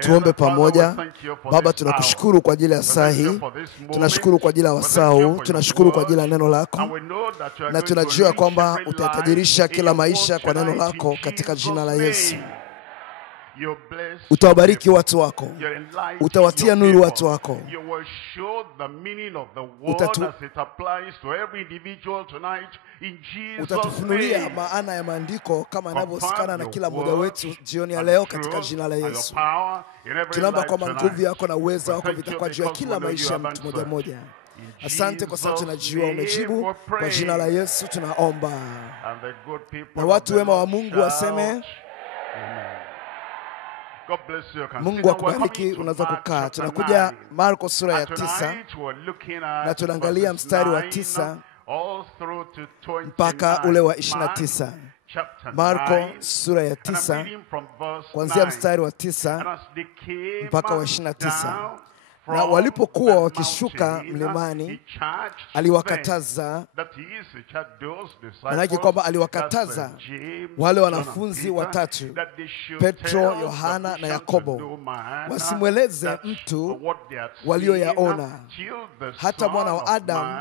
Tuombe pamoja. Baba, tunakushukuru kwa ajili ya saa hii. Tunashukuru kwa ajili ya wasaa huu. Tunashukuru kwa ajili ya neno lako. Na tunajua kwamba utatajirisha kila maisha kwa neno lako katika jina la Yesu. Utawabariki watu wako. Utawatia nuru watu wako. Utatufunulia maana ya maandiko kama yanavyosikana na kila mmoja wetu jioni ya leo katika jina la Yesu. Tunaomba kwamba nguvu yako na uwezo wako vitakuwa juu ya kila maisha ya mtu mmoja mmoja. Asante kwa sababu tunajua umejibu. Kwa jina la Yesu tunaomba. Na watu wema wa Mungu waseme Mungu akubariki. Unaweza kukaa. Tunakuja Marko sura ya 9 na tunaangalia mstari wa 9 mpaka ule wa 29. Marko sura ya 9 kuanzia mstari wa 9 mpaka wa 29. Na walipokuwa wakishuka mlimani aliwakataza, manake kwamba aliwakataza wale wanafunzi watatu, Petro, Yohana na Yakobo, wasimweleze mtu walioyaona hata mwana wa Adamu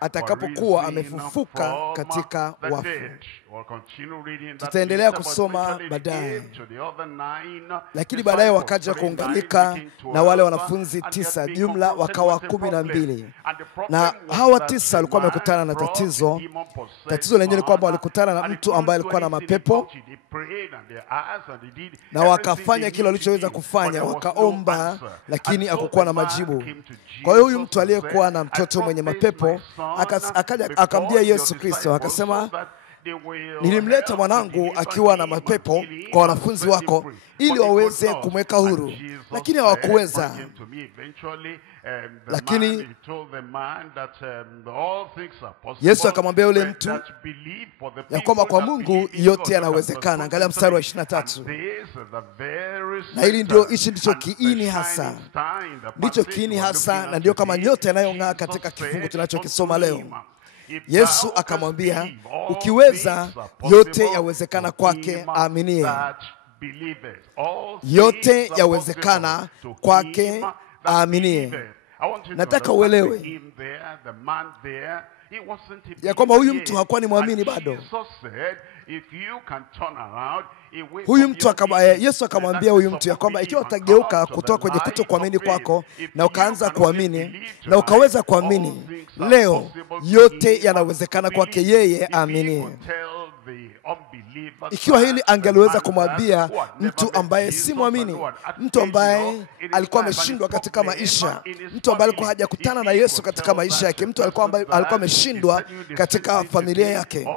atakapokuwa amefufuka katika wafu. Tutaendelea kusoma baadaye. Lakini baadaye wakaja kuunganika na wale wanafunzi 9, jumla wakawa 12. Na hawa 9 walikuwa wamekutana na tatizo. Tatizo lenyewe ni kwamba walikutana na mtu ambaye alikuwa na mapepo, na wakafanya kile walichoweza kufanya, wakaomba, lakini hakukuwa na majibu. Kwa hiyo huyu mtu aliyekuwa na mtoto mwenye mapepo akaja akamjia Yesu Kristo, akasema, nilimleta mwanangu akiwa na mapepo kwa wanafunzi wako ili waweze kumweka huru, lakini hawakuweza. Lakini Yesu akamwambia yule mtu ya kwamba kwa Mungu yote yanawezekana. Angalia mstari wa 23. Na hili ndicho kiini hasa. Ndicho kiini hasa, na ndio kama nyota inayong'aa katika kifungu tunachokisoma leo. Yesu akamwambia, ukiweza, yote yawezekana kwake aaminie. Yote yawezekana kwake aaminie. Nataka uelewe ya kwamba huyu mtu hakuwa ni muamini bado. Huyu mtu Yesu akamwambia huyu mtu ya kwamba ikiwa utageuka kutoka kwenye kutokuamini kwako na ukaanza kuamini na ukaweza kuamini, leo yote yanawezekana kwake yeye aaminie. Ikiwa hili angeliweza kumwambia mtu ambaye si muamini, mtu ambaye alikuwa ameshindwa katika maisha, mtu ambaye alikuwa hajakutana na Yesu katika maisha yake, mtu alikuwa ameshindwa katika familia yake,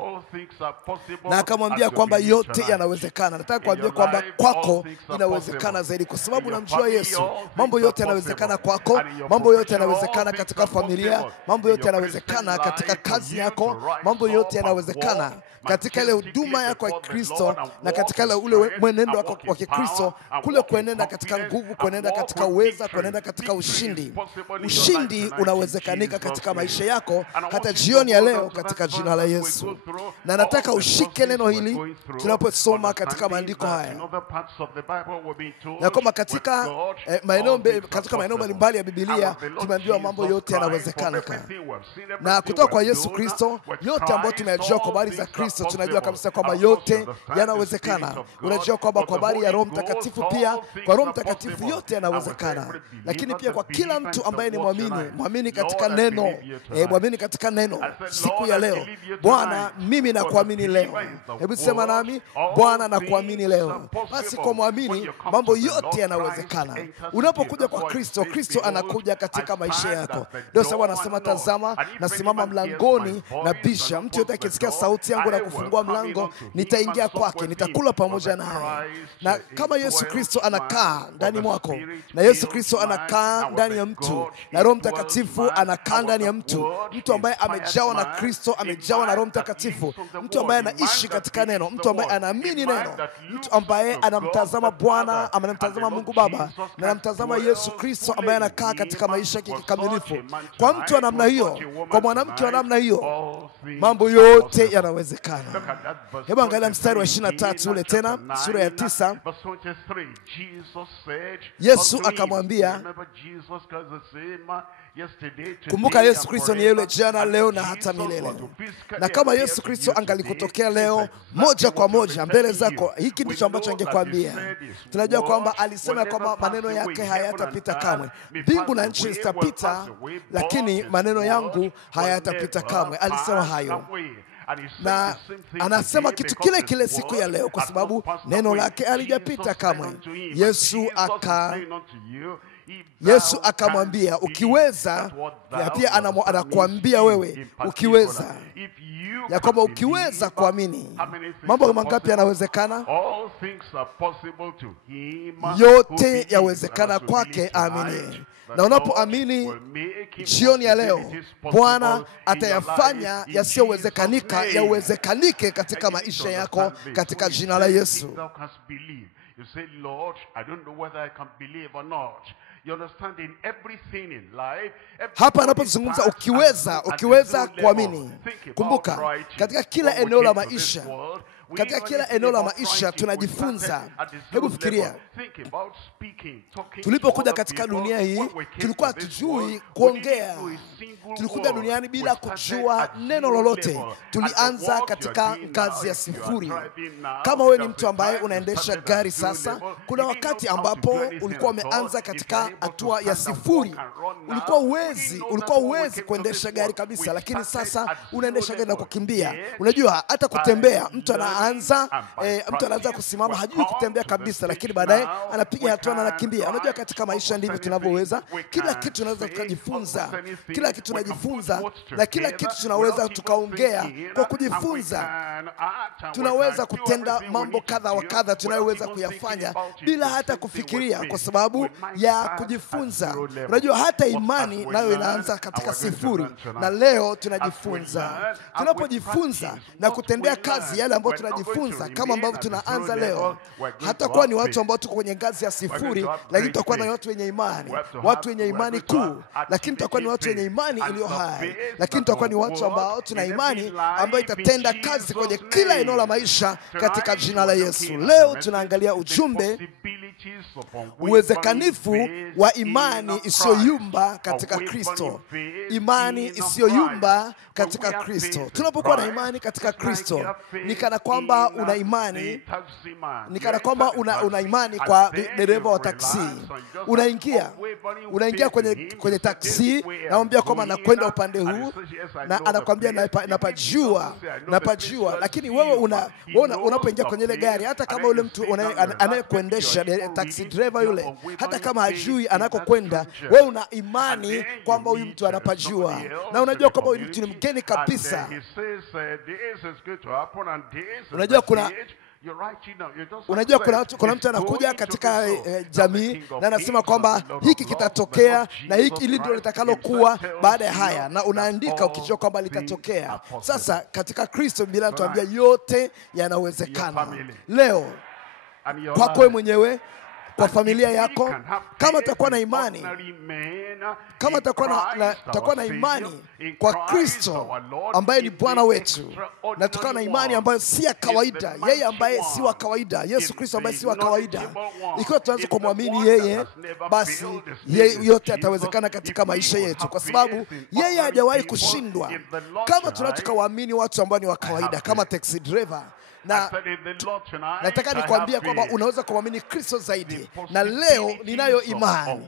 na akamwambia kwamba yote yanawezekana. Nataka kuambia kwamba kwako inawezekana zaidi, kwa sababu namjua Yesu. Mambo yote yanawezekana kwako, mambo yote yanawezekana katika familia, mambo yote yanawezekana katika kazi yako, mambo yote yanawezekana katika ile huduma yako ya Kristo, na katika ile ule mwenendo wako wa Kristo, kule kuenenda katika nguvu, kuenenda katika uweza, kuenenda katika ushindi. Ushindi unawezekanika katika maisha yako hata jioni ya leo katika jina la Yesu. Na nataka ushike neno hili tunaposoma katika maandiko haya, na kama katika maeneo mbalimbali ya Biblia tumeambiwa mambo yote yanawezekana. Na kutoka kwa Yesu Kristo, yote ambayo tumejua kwa habari za Kristo, tunajua kabisa kwamba yote yanawezekana. Unajua kwamba kwa habari ya Roho Mtakatifu pia, kwa Roho Mtakatifu yote yanawezekana. Lakini pia kwa kila mtu ambaye ni muamini katika neno, muamini katika neno siku ya leo. Bwana, mimi nakuamini leo. Hebu sema nami, Bwana nakuamini leo. Basi kwa muamini mambo yote yanawezekana. Unapokuja kwa Kristo, Kristo anakuja katika maisha yako. Ndio sababu anasema, tazama nasimama mlangoni na bisha, mtu yote akisikia sauti yangu na kufungua mlango, nitaingia kwake, nitakula pamoja naye. Na kama Yesu Kristo anakaa ndani mwako, na Yesu Kristo anakaa ndani ya mtu, na Roho Mtakatifu anakaa ndani ya mtu, mtu ambaye amejawa na Kristo, amejawa na Roho Mtakatifu, mtu ambaye anaishi katika neno, mtu ambaye anaamini neno, mtu ambaye anamtazama Bwana, anamtazama Mungu Baba, na anamtazama Yesu Kristo ambaye anakaa katika maisha yake kikamilifu. Kwa mtu wa namna hiyo, kwa mwanamke wa namna hiyo, mambo yote yanawezekana. Hebu angalia mstari wa 23 ule tena, sura ya 9. Yesu akamwambia, kumbuka Yesu Kristo ni yule jana, leo na hata milele. Na kama Yesu Kristo angalikutokea leo moja kwa moja mbele zako, hiki ndicho ambacho angekwambia. Tunajua kwamba alisema kwamba maneno yake hayatapita kamwe. Mbingu na nchi zitapita, lakini maneno yangu hayatapita kamwe. Alisema hayo. Na anasema kitu kile kile siku ya leo, kwa sababu neno lake halijapita kamwe. Yesu akamwambia, ukiweza, na pia anakuambia wewe ukiweza, ya kwamba ukiweza kuamini, mambo mangapi yanawezekana? Yote yawezekana kwake aamini. Na unapoamini jioni ya leo, Bwana atayafanya yasiyowezekanika yawezekanike katika maisha yako katika jina la Yesu. You say, Lord, I don't know whether I can believe or not. You understand, in everything in life, hapa anapozungumza ukiweza kuamini, kumbuka katika kila eneo la maisha, katika kila eneo la maisha tunajifunza. Hebu fikiria, tulipokuja katika dunia hii tulikuwa hatujui kuongea. Tulikuja duniani bila kujua neno lolote. Tulianza katika ngazi ya sifuri. Kama wewe ni mtu ambaye unaendesha gari sasa, kuna wakati ambapo ulikuwa umeanza katika hatua ya sifuri. Ulikuwa uwezi kuendesha gari kabisa, lakini sasa unaendesha gari na kukimbia. Unajua hata kutembea, mtu anaanza kusimama hajui kutembea kabisa, lakini baadaye anapiga hatua na anakimbia. Unajua katika maisha ndivyo tunavyoweza. Kila kitu tunaweza tukajifunza. Kila kitu tunajifunza, na kila kitu tunaweza tukaongea kwa kujifunza. Tunaweza kutenda mambo kadha wa kadha tunayoweza kuyafanya bila hata kufikiria, kwa sababu ya kujifunza. Unajua hata imani nayo inaanza katika sifuri, na leo tunajifunza. Tunapojifunza na kutendea kazi yale ambayo tunajifunza, kama ambavyo tunaanza leo, hata kwa ni watu ambao tuko kwenye ngazi ya sifuri, lakini tutakuwa na watu wenye imani, watu wenye imani kuu, lakini tutakuwa ni watu wenye imani iliyo hai, lakini tutakuwa ni watu ambao tuna imani ambayo itatenda kazi kwenye kila eneo la maisha katika jina la Yesu. Leo tunaangalia ujumbe, uwezekanifu wa imani isiyoyumba katika Kristo. Imani isiyoyumba katika Kristo. Tunapokuwa na imani katika Kristo, ni kana kwamba una imani, una imani kwa dereva wa taksi. Unaingia kwenye taksi, naambia kwamba nakwenda upande huu, na anakuambia napajua, lakini wewe unapoingia kwenye ile gari, hata kama yule mtu anayekuendesha taxi driver yule, hata kama hajui anakokwenda, wewe una imani kwamba huyu mtu anapajua, na unajua kwamba huyu mtu ni mgeni kabisa. Unajua kuna mtu anakuja katika jamii na anasema kwamba hiki kitatokea na hiki ndio litakalokuwa baada ya haya, na unaandika ukijua kwamba litatokea. Sasa katika Kristo Biblia inatuambia yote yanawezekana. Leo kwako wewe mwenyewe, kwa familia yako, kama utakuwa na imani, kama utakuwa na imani kwa Kristo ambaye ni Bwana wetu, na tukawa na imani ambayo si ya kawaida, yeye ambaye si wa kawaida, Yesu Kristo ambaye si wa kawaida, ikiwa tuanze kumwamini yeye, basi yote yatawezekana katika maisha yetu, kwa sababu yeye hajawahi kushindwa. Kama tunatakawaamini watu ambao ni wa kawaida kama taxi driver, na nataka nikwambia kwamba unaweza kumwamini Kristo zaidi. Na leo ninayo imani,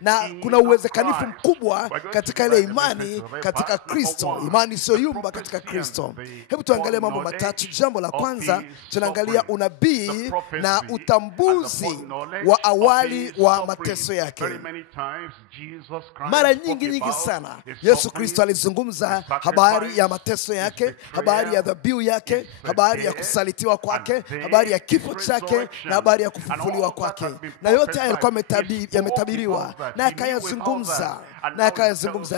na kuna uwezekanifu mkubwa katika ile imani katika Kristo, imani isiyoyumba katika Kristo. Hebu tuangalie mambo matatu. Jambo la kwanza, tunaangalia unabii na utambuzi wa awali wa mateso yake. Mara nyingi sana Yesu Kristo alizungumza habari ya mateso yake, habari ya dhabihu yake, habari ya kusalitiwa kwake, habari ya kifo chake, na habari ya kufufuliwa kwake. Na yote haya yalikuwa yametabiriwa na akayazungumza.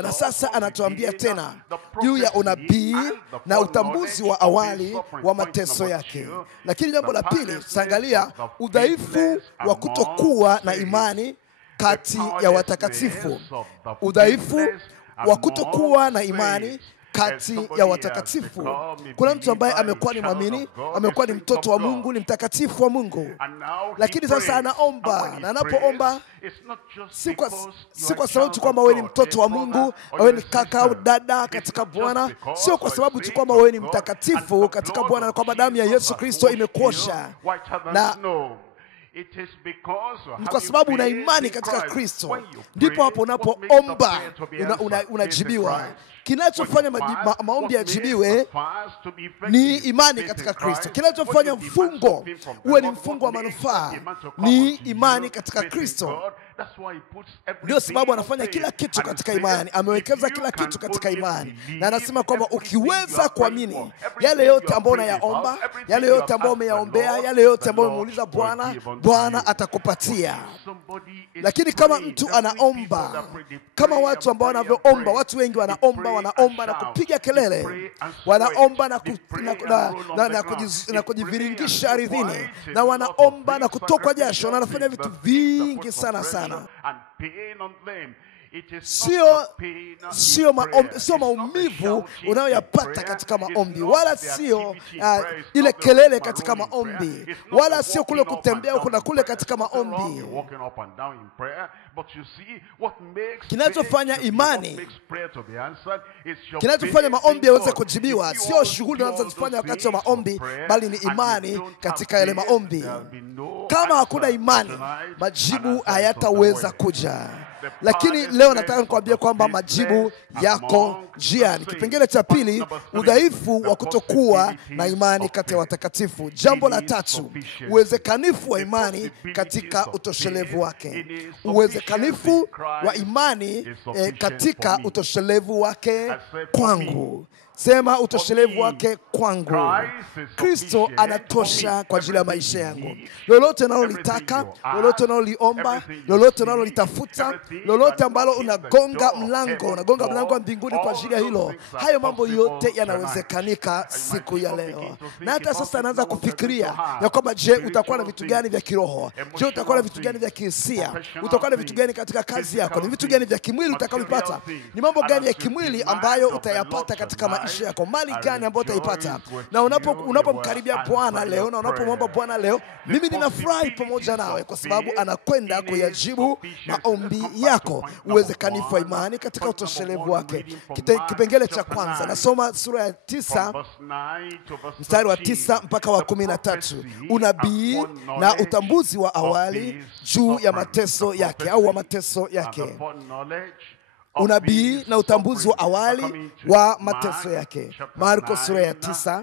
Na sasa anatuambia tena juu ya unabii na utambuzi wa awali wa mateso yake. Lakini jambo la pili, tutaangalia udhaifu wa kutokuwa na imani kati ya watakatifu. Udhaifu wa kutokuwa na imani kati ya watakatifu. Kuna mtu ambaye amekuwa ni mwamini, amekuwa ni mtoto wa Mungu, ni mtakatifu wa Mungu. Lakini sasa anaomba, na anapoomba si kwa sababu tu kwamba wewe ni mtoto wa Mungu, wewe ni kaka au dada katika Bwana, sio kwa sababu tu kwamba wewe ni mtakatifu katika Bwana na kwamba damu ya Yesu Kristo imekuosha. Na ni kwa sababu una imani katika Kristo, ndipo hapo unapoomba unajibiwa. Kinachofanya maombi yajibiwe ni imani katika Kristo. Kinachofanya mfungo uwe ni mfungo wa manufaa ni imani katika Kristo. Ndio sababu anafanya kila kitu katika imani, amewekeza kila kitu katika imani, na anasema kwamba ukiweza kuamini yale yote ambayo unayaomba, yale yote ambayo umeyaombea, yale yote ambayo umemuuliza Bwana, Bwana atakupatia. Lakini kama mtu anaomba kama watu ambao wanavyoomba, watu wengi wanaomba na kupiga kelele, wanaomba na kujiviringisha ardhini, na wanaomba na kutokwa jasho, na wanafanya vitu vingi sana. Sio maumivu unayoyapata katika maombi, wala sio ile kelele katika maombi, wala sio kule kutembea huku na kule katika maombi. Kinachofanya imani, kinachofanya maombi yaweze kujibiwa sio shughuli unazozifanya wakati wa maombi, bali ni imani katika yale maombi. Kama hakuna imani, majibu hayataweza kuja. Lakini leo nataka nikwambie kwamba majibu yako njiani. Kipengele cha pili, udhaifu wa kutokuwa na imani kati ya watakatifu. Jambo la tatu, uwezekanifu wa imani katika utoshelevu wake. Uwezekanifu wa imani katika utoshelevu wake kwangu. Sema utoshelevu wake kwangu. Kristo anatosha kwa ajili ya maisha yangu. Lolote unalolitaka, lolote unaloliomba, lolote unalolitafuta, lolote ambalo unagonga mlango wa mbinguni kwa ajili ya hilo, hayo mambo yote yanawezekanika siku ya leo. Na hata sasa anaanza kufikiria ya kwamba je, utakuwa na vitu gani vya kiroho? Je, utakuwa na vitu gani vya kihisia? Utakuwa na vitu gani katika kazi yako? Ni vitu gani vya kimwili utakavyopata? Ni mambo gani ya kimwili ambayo utayapata katika maisha yako? Mali gani ambayo utaipata? Na unapomkaribia Bwana leo, na unapomwomba Bwana leo, mimi ninafurahi pamoja nawe kwa sababu anakwenda kuyajibu maombi yako. Uwezekanifu wa imani katika utoshelevu wake. Kipengele cha kwanza, nasoma sura ya 9 mstari wa 9 mpaka wa 13. Unabii na utambuzi wa awali juu ya mateso yake au wa mateso yake. Unabii na utambuzi wa awali wa mateso yake. Marko sura ya 9,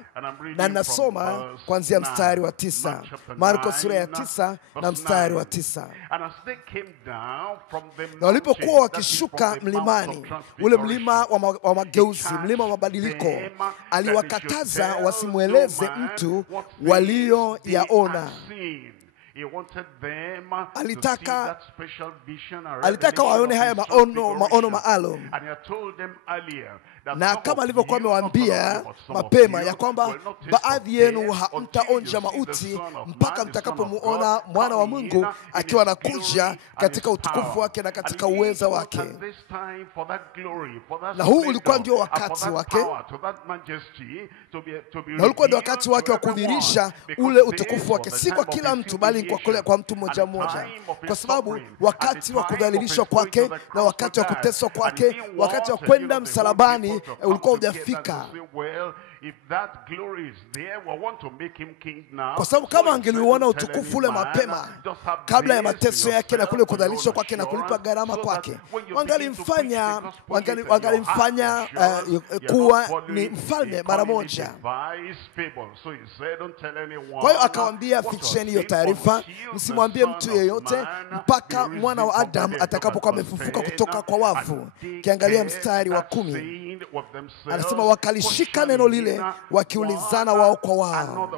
na nasoma kuanzia mstari wa 9. Marko sura ya 9 na mstari wa 9. Na walipokuwa wakishuka mlimani, ule mlima wa mageuzi, mlima wa mabadiliko, aliwakataza wasimweleze mtu walioyaona. Alitaka waone haya maono maalum. Na kama alivyokuwa amewaambia mapema ya kwamba baadhi yenu hamtaonja mauti mpaka mtakapomuona mwana wa Mungu akiwa anakuja katika utukufu wake na katika uweza wake. Na huu ulikuwa ndio wakati wake, na ulikuwa ndio wakati wake wa kudhihirisha ule utukufu wake, si kwa kila mtu bali kwa mtu mmoja mmoja, kwa sababu wakati wa kudhalilishwa kwake na wakati wa kuteswa kwake, wakati wa kwenda msalabani ulikuwa hujafika. Kwa sababu kama angeliuona utukufu ule mapema kabla ya mateso yake na kule kudhalilishwa kwake na kulipa gharama kwake, wangalimfanya kuwa ni mfalme mara moja. Kwa hiyo akawaambia, ficheni hiyo taarifa, msimwambie mtu yeyote mpaka mwana wa Adamu atakapokuwa amefufuka kutoka kwa wafu. Kiangalia mstari wa 10, anasema wakalishika neno lile wakiulizana wao kwa wao.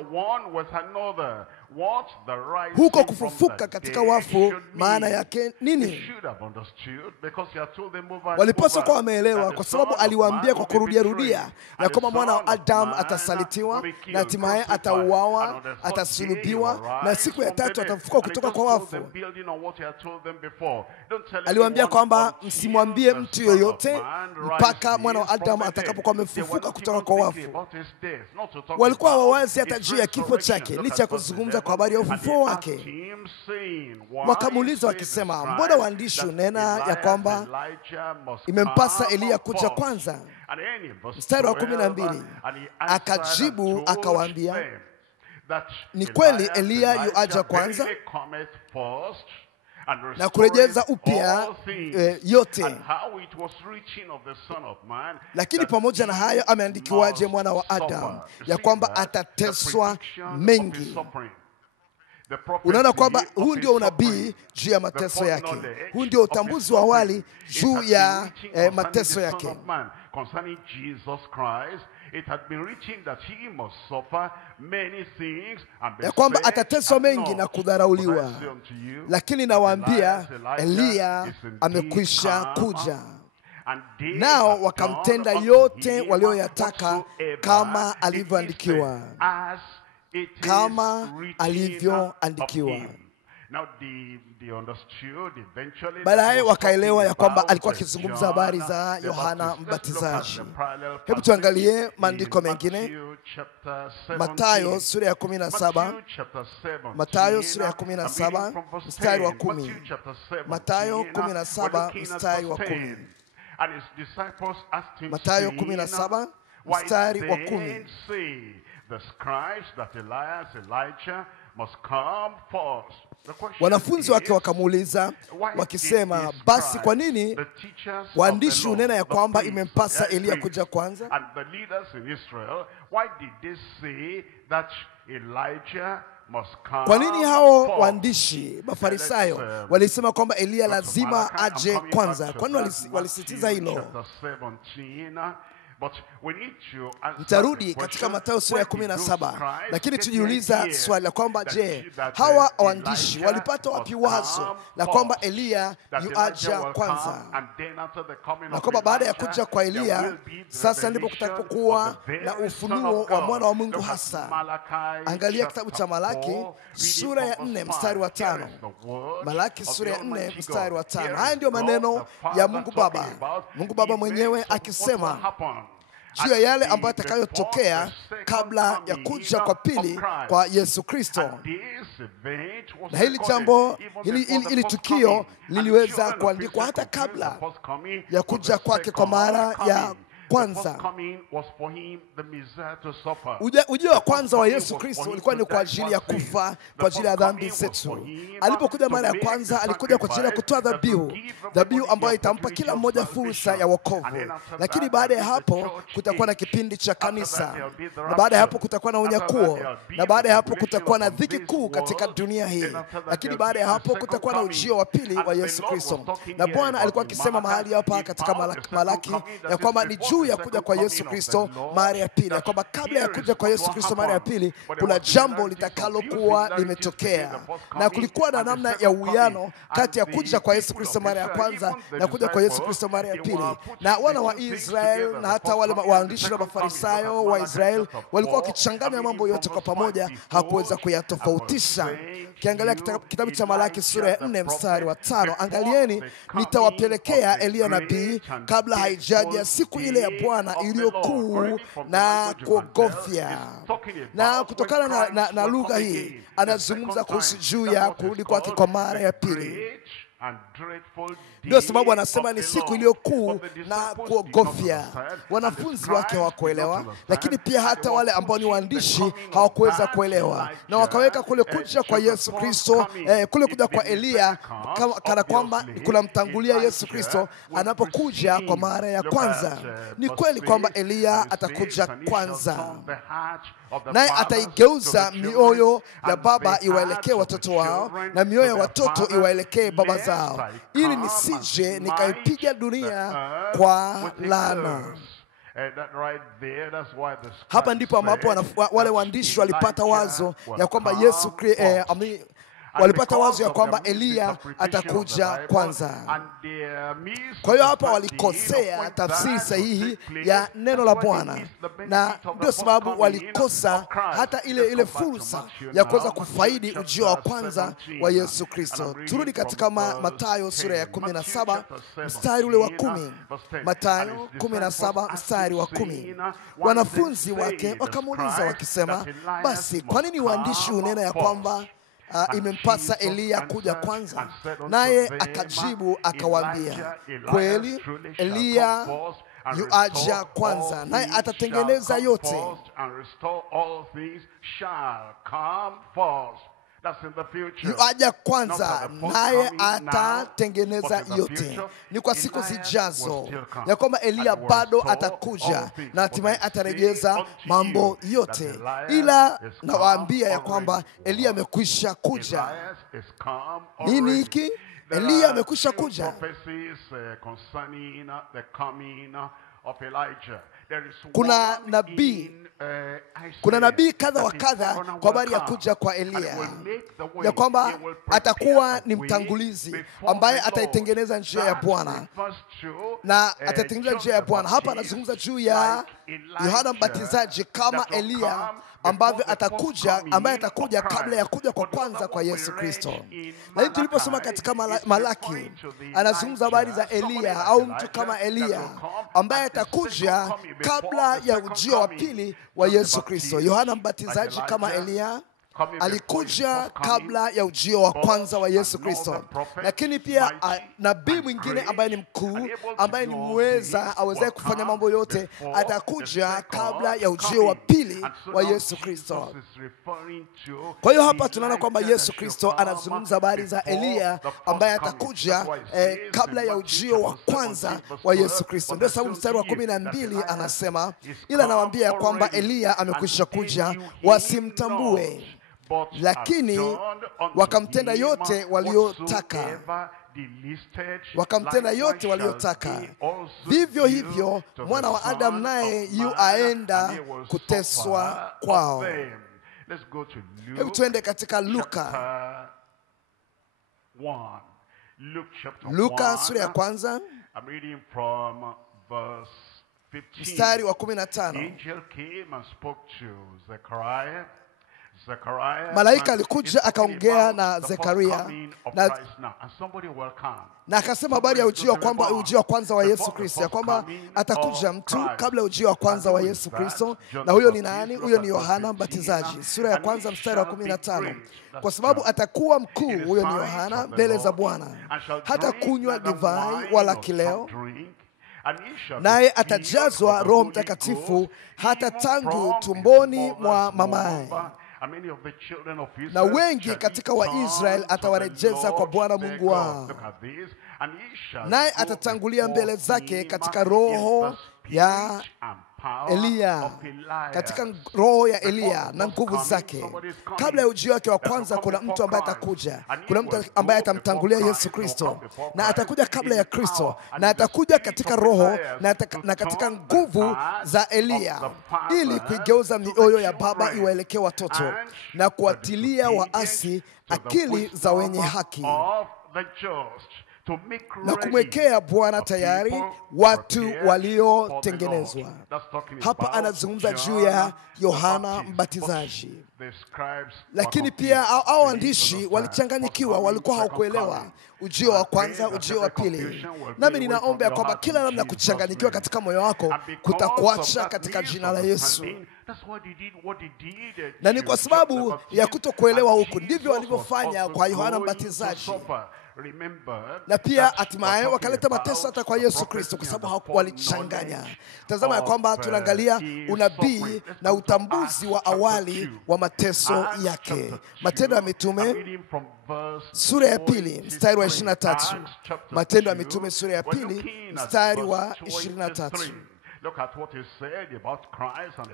Huko kufufuka katika wafu maana yake nini? Walipaswa kuwa wameelewa, kwa sababu aliwaambia kwa kurudia rudia ya kwamba mwana wa Adamu atasalitiwa na hatimaye atauawa, atasulubiwa na siku ya tatu atafufuka kutoka kwa wafu. Aliwaambia kwamba msimwambie mtu yoyote mpaka mwana wa Adamu atakapokuwa amefufuka kutoka kwa wafu. Walikuwa hawawazi hata juu ya kifo chake, licha ya kuzungumza kwa habari ya ufufuo wake. Wakamuuliza wakisema, mbona waandishi unena ya kwamba imempasa Eliya kuja kwanza? Mstari wa 12, akajibu akawaambia, ni kweli Eliya yuaja kwanza na kurejeza upya yote, lakini pamoja na hayo ameandikiwaje mwana wa Adamu ya kwamba atateswa mengi. Unaona kwamba huu ndio unabii juu ya mateso yake. Huu ndio utambuzi wa awali juu ya mateso yake. Ya kwamba atateswa mengi na kudharauliwa. Lakini nawaambia Eliya amekwisha kuja, nao wakamtenda yote walioyataka kama alivyoandikiwa. Kama alivyoandikiwa. Baadaye wakaelewa ya kwamba alikuwa akizungumza habari za Yohana Mbatizaji. Hebu tuangalie maandiko mengine. Mathayo sura ya 17. Mathayo sura ya 17 mstari wa 10. Mathayo 17 mstari wa 10. Mathayo 17 mstari wa 10. The scribes that Elijah must come first. Wanafunzi wake wakamuuliza wakisema, basi kwa nini waandishi unena ya kwamba imempasa Eliya kuja kwanza? And the leaders in Israel, why did they say that Elijah must come? Kwa nini hao waandishi Mafarisayo walisema kwamba Eliya lazima aje kwanza? Kwa nini walisitiza hilo? Nitarudi katika Mathayo sura ya 17, lakini tujiuliza swali la kwamba je, hawa waandishi walipata wapi wazo la kwamba Eliya yuaja kwanza, na kwamba baada ya kuja kwa Eliya sasa ndipo kutakuwa na ufunuo wa mwana wa Mungu hasa? Angalia kitabu cha Malaki sura ya 4 mstari wa 5. Malaki sura ya 4 mstari wa 5. Haya ndio maneno ya Mungu Baba. Mungu Baba mwenyewe akisema juu ya yale ambayo atakayotokea kabla ya kuja kwa pili kwa Yesu Kristo. Na hili jambo, hili tukio liliweza kuandikwa hata kabla ya kuja kwake kwa mara ya kwanza. Ujio wa kwanza wa Yesu Kristo ulikuwa ni kwa ajili ya kufa kwa ajili ya dhambi zetu. Alipokuja mara ya kwanza alikuja kwa ajili ya kutoa dhabihu ambayo itampa kila mmoja fursa ya wokovu. Lakini baada ya hapo kutakuwa na kipindi cha kanisa, na baada ya hapo kutakuwa na unyakuo, na baada ya hapo kutakuwa na dhiki kuu katika dunia hii. Lakini baada ya hapo kutakuwa na ujio wa pili wa Yesu Kristo. Na Bwana alikuwa akisema mahali hapa katika Malaki ya kwamba ni juu ya kuja kwa Yesu Kristo mara ya pili, kwamba kabla ya kuja kwa Yesu Kristo mara ya pili kuna jambo litakalokuwa limetokea. Na kulikuwa na namna ya uwiano kati ya kuja kwa Yesu Kristo mara ya kwanza na kuja kwa Yesu Kristo mara ya pili. Na wana wa Israeli na hata wale waandishi na Mafarisayo wa Israeli walikuwa wakichanganya mambo yote kwa pamoja, hakuweza kuyatofautisha. Kiangalia kitabu cha Malaki sura ya 4 mstari wa 5, angalieni, nitawapelekea Eliya nabii kabla haijaja siku ile ya Bwana iliyokuu na kuogofya. Na kutokana na lugha hii anazungumza kuhusu juu ya kurudi kwake kwa mara ya pili. Ndio sababu anasema ni siku iliyokuu na kuogofya. Wanafunzi wake hawakuelewa, lakini pia hata wale ambao ni waandishi hawakuweza kuelewa, na wakaweka kule kuja kwa Yesu Kristo, kule kuja kwa Eliya kana kwamba kunamtangulia Yesu Kristo anapokuja kwa mara ya kwanza. Ni kweli kwamba Eliya atakuja kwanza, naye ataigeuza mioyo ya baba iwaelekee watoto wao na mioyo ya watoto iwaelekee baba zao, ili nisije nikaipiga dunia kwa laana. Hapa ndipo ambapo wale waandishi walipata wazo ya kwamba Yesu walipata wazo ya kwamba Eliya atakuja kwanza. Kwa hiyo hapa walikosea tafsiri sahihi ya neno la Bwana, na ndio sababu walikosa hata ile fursa ya kuweza kufaidi ujio wa kwanza wa Yesu Kristo. Turudi katika Mathayo sura ya 17 mstari ule wa 10. Mathayo 17 mstari wa 10. Wanafunzi wake wakamuuliza wakisema, basi kwa nini waandishi hunena ya kwamba imempasa Eliya kuja kwanza? Naye akajibu akawaambia, kweli Eliya yuaja kwanza, naye atatengeneza yote. Yuaja kwanza, naye atatengeneza yote. Ni kwa siku zijazo ya kwamba Eliya bado atakuja na hatimaye atarejeza mambo yote. Ila nawaambia ya kwamba Eliya amekwisha kuja. Nini hiki? Eliya amekwisha kuja. Kuna nabii kadha wa kadha kwa habari ya kuja kwa Eliya, ya kwamba atakuwa ni mtangulizi ambaye ataitengeneza njia ya Bwana, na ataitengeneza njia ya Bwana. Hapa anazungumza juu ya Yohana Mbatizaji kama Eliya ambavyo ambaye atakuja kabla ya kuja kwa kwanza kwa Yesu Kristo. Na hivi tuliposoma katika Malaki, anazungumza habari za Eliya au mtu kama Eliya ambaye atakuja kabla ya ujio wa pili wa Yesu Kristo. Yohana Mbatizaji kama Eliya alikuja kabla ya ujio wa kwanza wa Yesu Kristo. Lakini pia nabii mwingine ambaye ni mkuu, ambaye ni mweza, awezaye kufanya mambo yote, atakuja kabla ya ujio wa pili wa Yesu Kristo. Kwa hiyo hapa tunaona kwamba Yesu Kristo anazungumza habari za Eliya ambaye atakuja kabla ya ujio wa kwanza wa Yesu Kristo. Ndio sababu mstari wa 12 anasema, ila nawaambia kwamba Eliya amekwisha kuja, wasimtambue, lakini wakamtenda yote waliotaka. Wakamtenda yote waliotaka. Vivyo hivyo mwana wa Adamu naye yuaenda kuteswa kwao. Hebu tuende katika Luka sura ya kwanza mstari wa 15. Malaika alikuja akaongea na Zekaria na akasema habari ya ujio wa kwanza wa Yesu Kristo, ya kwamba atakuja mtu kabla ya ujio wa kwanza wa Yesu Kristo. Na huyo ni nani? Huyo ni Yohana Mbatizaji, sura ya kwanza mstari wa 15. Kwa sababu atakuwa mkuu, huyo ni Yohana, mbele za Bwana, hata kunywa divai wala kileo, naye atajazwa Roho Mtakatifu hata tangu tumboni mwa mamaye. Na wengi katika Waisraeli atawarejeza kwa Bwana Mungu wao, naye atatangulia mbele zake katika roho ya Eliya, katika roho ya Eliya na nguvu zake. Kabla ya ujio wake wa kwanza kuna mtu ambaye atakuja, kuna mtu ambaye atamtangulia Yesu Kristo, na atakuja kabla ya Kristo, na atakuja katika roho na katika nguvu za Eliya, ili kuigeuza mioyo ya baba iwaelekee watoto na kuatilia waasi akili za wenye haki, na kumwekea Bwana tayari watu waliotengenezwa. Hapa anazungumza juu ya Yohana Mbatizaji. Lakini pia hao waandishi walichanganyikiwa, walikuwa hawakuelewa ujio wa kwanza, ujio wa pili. Nami ninaomba ya kwamba kila namna kuchanganyikiwa katika moyo wako kutakuacha katika jina la Yesu. Na ni kwa sababu ya kutokuelewa huku ndivyo walivyofanya kwa Yohana Mbatizaji, na pia hatimaye wakaleta mateso hata kwa Yesu Kristo, kwa sababu walichanganya. Tazama ya kwamba tunaangalia unabii na utambuzi wa awali wa mateso yake. Matendo ya Mitume sura ya 2 mstari wa 23. Matendo ya Mitume sura ya 2 mstari wa 23.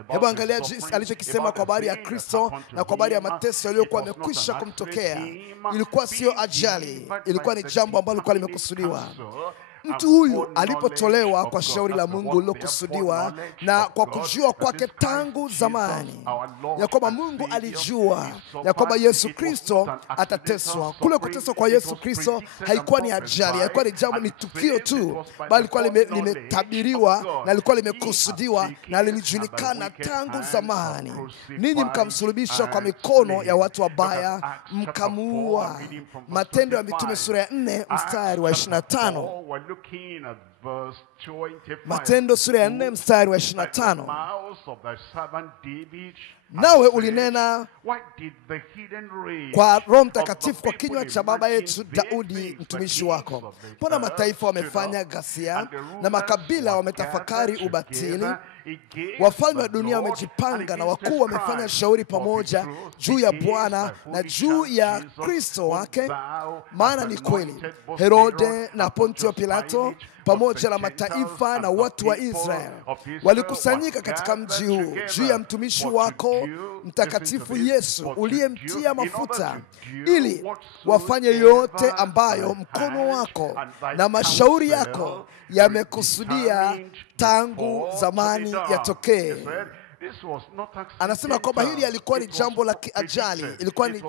Hebu angalia jinsi alichokisema kwa habari ya Kristo na kwa habari ya mateso yaliyokuwa yamekwisha kumtokea. Ilikuwa sio ajali, ilikuwa ni jambo ambalo lilikuwa limekusudiwa. Mtu huyu alipotolewa kwa shauri la Mungu lilokusudiwa na kwa kujua kwake tangu zamani, ya kwamba Mungu alijua ya kwamba Yesu Kristo atateswa. Kule kuteswa kwa Yesu Kristo haikuwa ni ajali, haikuwa ni jambo, ni tukio tu, bali lilikuwa limetabiriwa na lilikuwa limekusudiwa na lilijulikana tangu zamani. Ninyi mkamsulubisha kwa mikono ya watu wabaya, mkamuua. Matendo ya Mitume sura ya 4 mstari wa 25. Matendo sura ya 4 mstari wa 25. Nawe ulinena kwa Roho Mtakatifu kwa kinywa cha baba yetu Daudi mtumishi wako, mbona mataifa wamefanya ghasia na makabila wametafakari ubatili? Wafalme wa dunia wamejipanga na wakuu wamefanya shauri pamoja juu ya Bwana na juu ya Kristo wake. Maana ni kweli Herode na Pontio Pilato pamoja na mataifa na watu wa Israeli walikusanyika katika mji huu juu ya mtumishi wako mtakatifu Yesu uliyemtia mafuta, ili wafanye yote ambayo mkono wako na mashauri yako yamekusudia tangu zamani yatokee. Anasema kwamba hili alikuwa ni jambo la kiajali, ilikuwa ni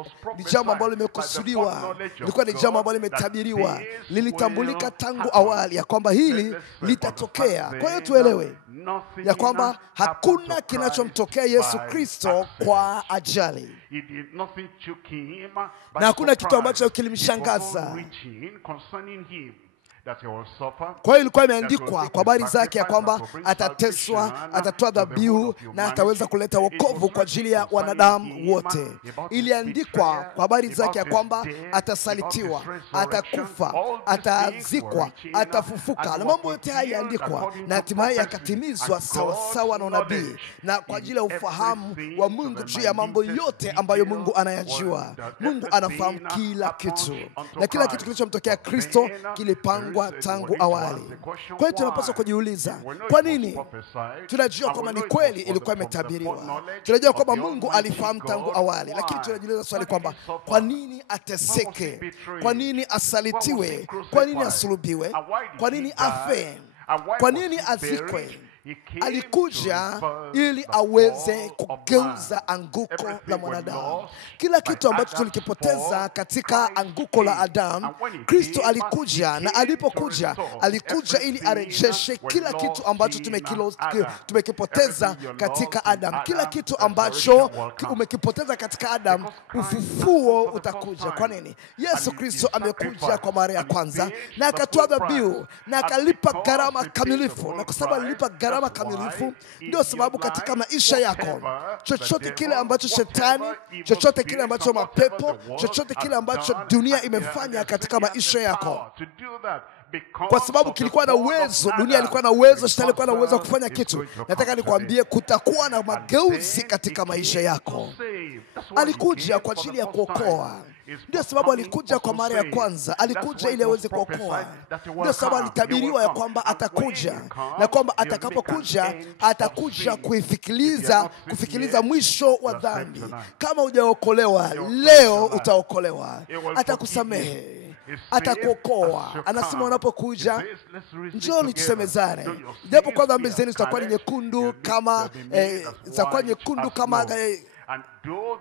jambo ambalo limekusudiwa, ilikuwa ni jambo ambalo limetabiriwa, lilitambulika tangu awali ya kwamba hili litatokea. Kwa hiyo tuelewe ya kwamba hakuna kinachomtokea Yesu Kristo kwa ajali, na hakuna kitu ambacho kilimshangaza. Kwa hiyo ilikuwa imeandikwa kwa habari zake ya kwamba atateswa, atatoa dhabihu na ataweza kuleta wokovu kwa ajili ya wanadamu wote. Iliandikwa kwa habari zake ya kwamba atasalitiwa, atakufa, atazikwa, atafufuka, na mambo yote haya yaliandikwa na hatimaye yakatimizwa sawa sawa na unabii, na kwa ajili ya ufahamu wa Mungu juu ya mambo yote ambayo Mungu anayajua. Mungu anafahamu kila kitu, na kila kitu kilichomtokea Kristo kilipangwa tangu awali. Kwa hiyo tunapaswa kujiuliza, kwa nini? Tunajua kwamba ni kweli ilikuwa imetabiriwa, tunajua kwamba Mungu alifahamu tangu awali, lakini tunajiuliza swali kwamba kwa nini ateseke? Kwa nini asalitiwe? Kwa nini asulubiwe? Kwa nini afe? Kwa nini azikwe? Alikuja ili aweze kugeuza anguko la mwanadamu. Kila kitu ambacho tulikipoteza katika anguko la Adamu, Kristo alikuja, na alipokuja alikuja ili arejeshe kila kitu ambacho tumekipoteza katika Adamu. Kila kitu ambacho umekipoteza katika Adamu, ufufuo utakuja. Kwa nini? Yesu Kristo amekuja kwa mara ya kwanza na akatoa dhabihu na akalipa gharama kamilifu, na kwa sababu alilipa gharama kamilifu, ndio sababu katika maisha yako chochote kile ambacho shetani, chochote kile ambacho mapepo, chochote kile ambacho dunia imefanya katika maisha yako, kwa sababu kilikuwa na uwezo, dunia ilikuwa na uwezo, shetani alikuwa na uwezo wa kufanya kitu, nataka nikwambie kutakuwa na mageuzi katika maisha yako. Alikuja kwa ajili ya kuokoa. Ndio sababu alikuja kwa mara ya kwanza, alikuja ili aweze kuokoa. Ndio sababu alitabiriwa ya kwamba atakuja, na kwamba atakapokuja atakuja kufikiliza mwisho wa dhambi. Kama hujaokolewa leo, utaokolewa. Atakusamehe, atakuokoa. Anasema unapokuja, njoni tusemezane, japo kwa dhambi zenu zitakuwa ni nyekundu kama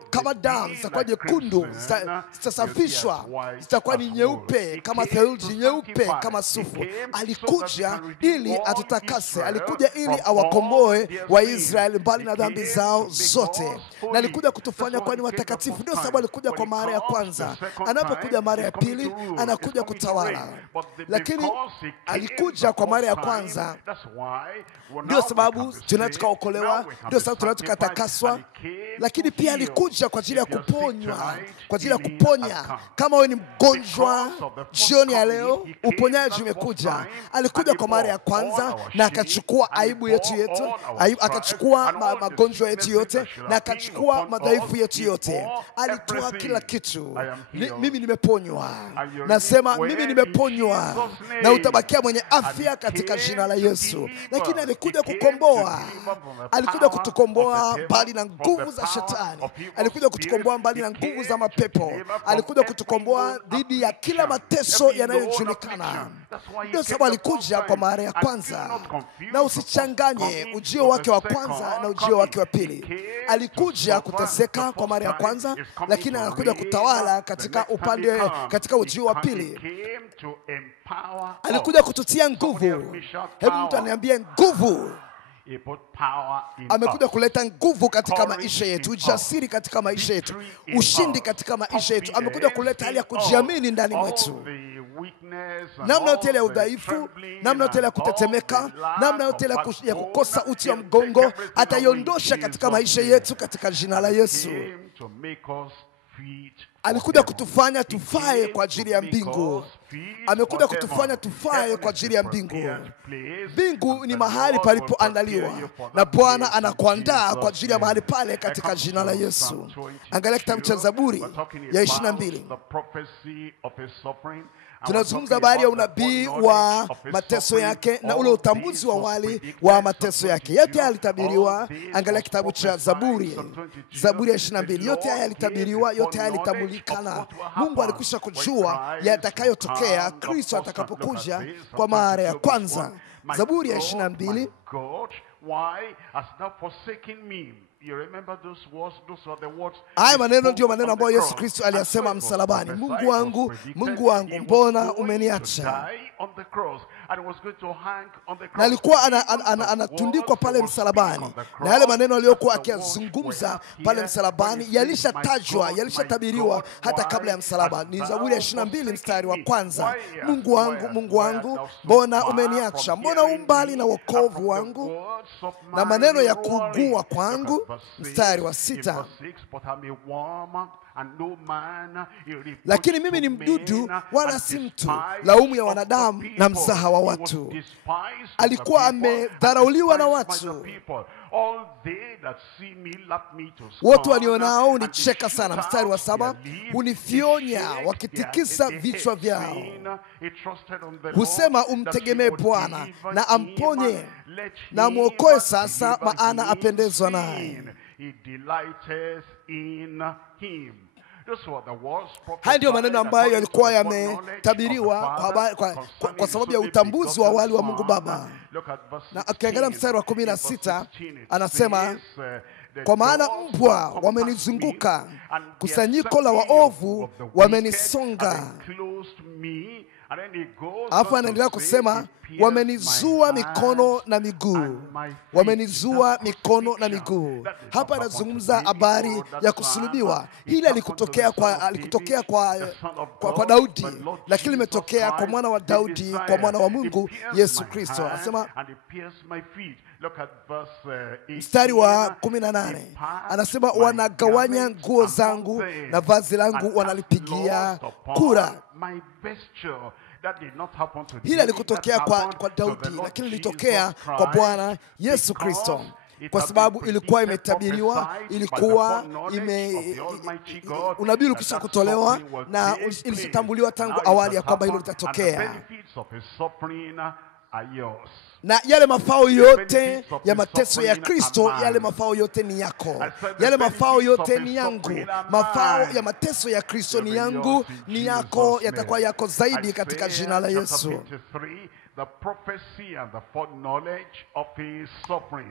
kama damu, zitakuwa nyekundu, zitasafishwa, zitakuwa ni nyeupe kama theluji, nyeupe kama sufu. Alikuja ili atutakase, alikuja ili awakomboe Waisraeli mbali na dhambi zao zote, na alikuja kutufanya kuwa ni watakatifu. Ndio sababu alikuja kwa mara ya kwanza. Anapokuja mara ya pili, anakuja kutawala, lakini alikuja kwa mara ya kwanza. Ndio sababu tunaokolewa, ndio sababu tunatakaswa, lakini pia alikuja kwa ajili ya kuponywa, kwa ajili ya kuponya. Kama wewe ni mgonjwa jioni ya leo, uponyaji umekuja. Alikuja kwa mara ya kwanza na akachukua aibu yetu akachukua magonjwa yetu yote, na akachukua madhaifu yetu yote. Alitoa kila kitu. Mimi nimeponywa, nasema mimi nimeponywa, na utabakia mwenye afya katika jina la Yesu. Lakini alikuja kukomboa, alikuja kutukomboa bali na nguvu za shetani. Alikuja kutukomboa mbali na nguvu za mapepo. Alikuja kutukomboa dhidi ya kila mateso yanayojulikana. Ndio sababu alikuja kwa mara ya kwanza. Na usichanganye ujio wake wa kwanza na ujio wake wa pili. Alikuja kuteseka kwa mara ya kwanza, lakini anakuja kutawala katika upande, katika ujio wa pili. Alikuja kututia nguvu. Hebu mtu aniambie nguvu. Amekuja kuleta nguvu katika maisha yetu, ujasiri katika maisha yetu, ushindi katika maisha yetu. Amekuja kuleta hali ya kujiamini ndani mwetu. Namna yote ile ya udhaifu, namna yote ile ya kutetemeka, namna yote ile ya kukosa uti wa mgongo, ataiondosha katika maisha yetu katika jina la Yesu. Alikuja kutufanya tufae kwa ajili ya mbingu. Amekuja kutufanya tufae kwa ajili ya mbingu. Mbingu ni mahali palipoandaliwa, na Bwana anakuandaa kwa ajili ya mahali pale katika jina la Yesu. Angalia kitabu cha Zaburi ya 22. Tunazungumza habari ya unabii wa mateso yake na ule utambuzi wa awali wa mateso yake. Yote haya yalitabiriwa. Angalia kitabu cha Zaburi, Zaburi ya 22. Yote haya yalitabiriwa, yote haya yalitambulikana. Mungu alikwisha kujua yatakayotokea Kristo atakapokuja kwa mara ya kwanza. Zaburi ya 22. Haya maneno ndio maneno ambayo Yesu Kristo aliyasema msalabani. Mungu wangu, Mungu wangu, mbona umeniacha? Na alikuwa anatundikwa pale msalabani, na yale maneno aliyokuwa akiyazungumza pale msalabani yalishatajwa, yalishatabiriwa hata kabla ya msalaba. Ni Zaburi ya 22 mstari wa kwanza. Mungu wangu, Mungu wangu, mbona umeniacha? Mbona umbali na wokovu wangu na maneno ya kuugua kwangu? Mstari wa 6. Lakini mimi ni mdudu wala si mtu, laumu ya wanadamu na mzaha wa watu. Alikuwa amedharauliwa na watu. Wote walionao unicheka sana. Mstari wa 7. Hunifyonya wakitikisa vichwa vyao. Husema umtegemee Bwana na amponye na mwokoe sasa, maana apendezwa naye. Haya ndio maneno ambayo yalikuwa yametabiriwa kwa sababu ya utambuzi wa awali wa Mungu Baba. Na akiangalia mstari wa 16 anasema, kwa maana mbwa wamenizunguka, kusanyiko la waovu wamenisonga. Alafu anaendelea kusema, wamenizua mikono na miguu. Wamenizua mikono na miguu. Hapa anazungumza habari ya kusulubiwa. Hili alikutokea kwa Daudi, lakini limetokea kwa mwana wa Daudi, kwa mwana wa Mungu Yesu Kristo. Anasema mstari wa 18, anasema wanagawanya nguo zangu na vazi langu wanalipigia kura. Hili alikutokea kwa Daudi, lakini litokea kwa Bwana Yesu Kristo, kwa sababu ilikuwa imetabiriwa, ilikuwa unabii ulikwisha kutolewa na ilitambuliwa tangu awali ya kwamba hilo litatokea. Na yale mafao yote ya mateso ya Kristo, yale mafao yote ni yako. Yale mafao yote ni yangu. Mafao ya mateso ya Kristo ni yangu, ni yako, yatakuwa yako zaidi katika jina la Yesu.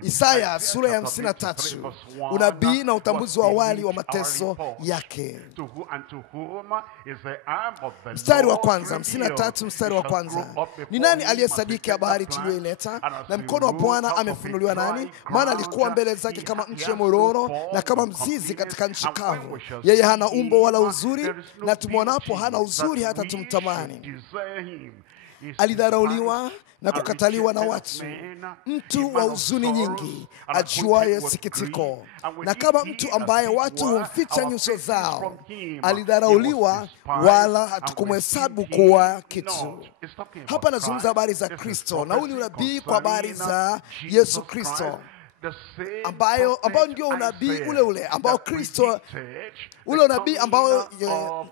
Isaya sura ya 53, unabii na utambuzi wa awali wa mateso yake. Mstari wa kwanza, 53 mstari wa kwanza. Ni nani aliyesadiki habari tuliyoileta? Na mkono wa Bwana amefunuliwa nani? Maana alikuwa mbele zake kama nchi mororo na kama mzizi katika nchi kavu. Yeye hana umbo wala uzuri, na tumwonapo hana uzuri hata tumtamani. Alidharauliwa na kukataliwa na watu, mtu wa huzuni nyingi, ajuaye sikitiko, na kama mtu ambaye watu humficha nyuso zao. Alidharauliwa, wala hatukumhesabu kuwa kitu. Hapa nazungumza habari za Kristo, na huu ni unabii kwa habari za Yesu Kristo. ambao ndio unabii ule ambao Kristo, ule unabii ambao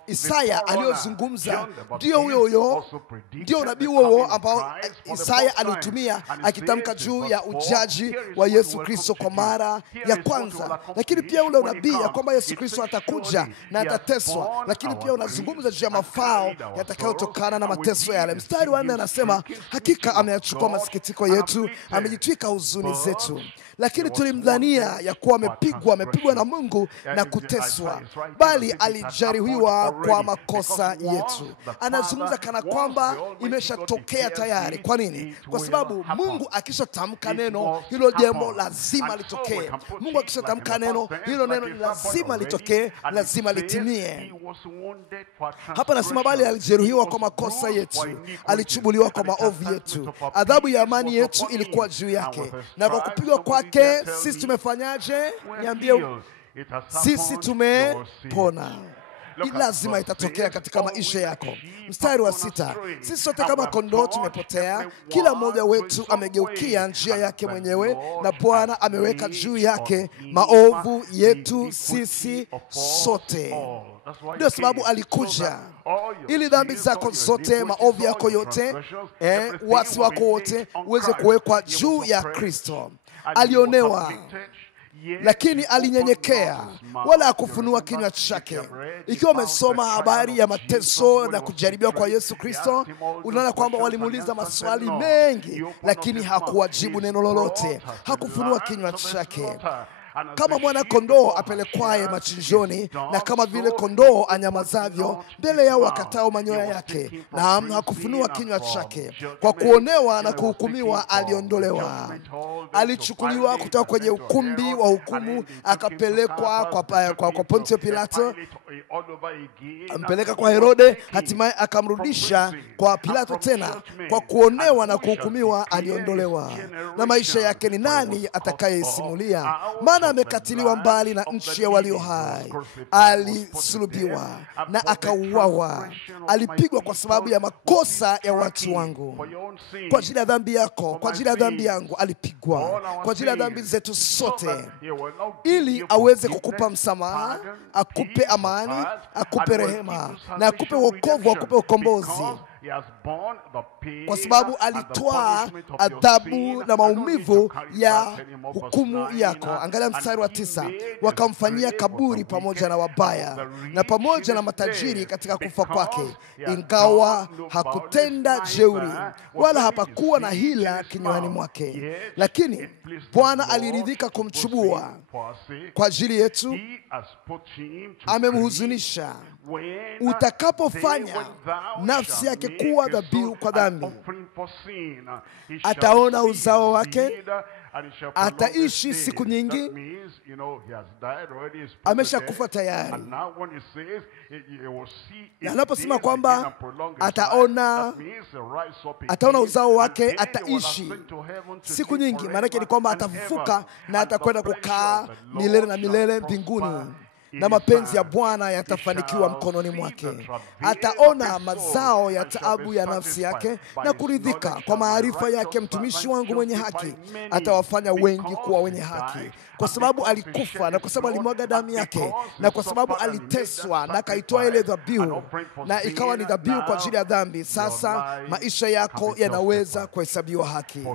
Isaya aliyozungumza, ndio huyo ndio unabii huo ambao Isaya alitumia akitamka juu ya ujaji wa Yesu Kristo kwa mara ya kwanza. Lakini pia ule unabii ya kwamba Yesu Kristo atakuja na atateswa, lakini pia unazungumza juu ya mafao yatakayotokana na mateso yale. Mstari wa 4 anasema, hakika ameyachukua masikitiko yetu, amejitwika huzuni zetu. Lakini tulimdhania ya kuwa amepigwa na Mungu na kuteswa, bali alijeruhiwa kwa makosa yetu. Anazungumza kana kwamba imeshatokea tayari. Kwa nini? Kwa sababu Mungu akishatamka neno, hilo jambo lazima litokee. Mungu akishatamka neno, hilo neno lazima litokee, lazima litimie. Hapa nasema, bali alijeruhiwa kwa makosa yetu, alichubuliwa kwa maovu yetu, adhabu ya amani yetu ilikuwa juu yake, na kwa kupigwa kwake sisi tumefanyaje? Niambie, sisi tumepona. Lazima itatokea katika maisha yako. Mstari wa 6, sisi sote kama kondoo tumepotea, kila mmoja wetu amegeukia njia yake mwenyewe, na Bwana ameweka juu yake maovu yetu sisi sote. Ndio sababu alikuja ili dhambi zako zote, maovu yako yote, wasi wako wote uweze kuwekwa juu ya Kristo. Alionewa, lakini alinyenyekea, wala hakufunua kinywa chake. Ikiwa umesoma habari ya mateso na kujaribiwa kwa Yesu Kristo, unaona kwamba walimuuliza maswali mengi, lakini hakuwajibu neno lolote, hakufunua kinywa chake. Kama mwana kondoo apelekwaye machinjoni, na kama vile kondoo anyamazavyo mbele yao wakatao manyoya yake, na hakufunua kinywa chake. Kwa kuonewa na kuhukumiwa aliondolewa. Alichukuliwa kutoka kwenye ukumbi wa hukumu, akapelekwa kwa Pontio Pilato, ampeleka kwa Herode, hatimaye akamrudisha kwa Pilato tena. Kwa kuonewa na kuhukumiwa aliondolewa. Na maisha yake ni nani atakayeisimulia? Maana amekatiliwa mbali na nchi ya walio hai, alisulubiwa na akauawa, alipigwa kwa sababu ya makosa ya watu wangu. Kwa ajili ya dhambi yako, kwa ajili ya dhambi yangu alipigwa, kwa ajili ya dhambi zetu sote, ili aweze kukupa msamaha, akupe amani, akupe rehema, na akupe wokovu, akupe ukombozi. Kwa sababu alitwaa adhabu na maumivu ya hukumu yako. Angalia mstari wa 9, wakamfanyia kaburi pamoja na wabaya na pamoja na matajiri katika kufa kwake, ingawa hakutenda jeuri wala hapakuwa na hila kinywani mwake. Lakini Bwana aliridhika kumchubua kwa ajili yetu, amemhuzunisha. Utakapofanya nafsi yake kuwa dhabihu kwa dhambi, ataona uzao wake, ataishi siku nyingi. Ameshakufa tayari. Na anaposema kwamba ataona uzao wake, ataishi siku nyingi, maana yake ni kwamba atafufuka na atakwenda kukaa milele na milele mbinguni, na mapenzi ya Bwana yatafanikiwa mkononi mwake. Ataona mazao ya taabu ya nafsi yake na kuridhika kwa maarifa yake. Mtumishi wangu mwenye haki atawafanya wengi kuwa wenye haki. Kwa sababu alikufa, na kwa sababu alimwaga damu yake, na kwa sababu aliteswa na akaitoa ile dhabihu, na ikawa ni dhabihu kwa ajili ya dhambi, sasa maisha yako yanaweza kuhesabiwa haki,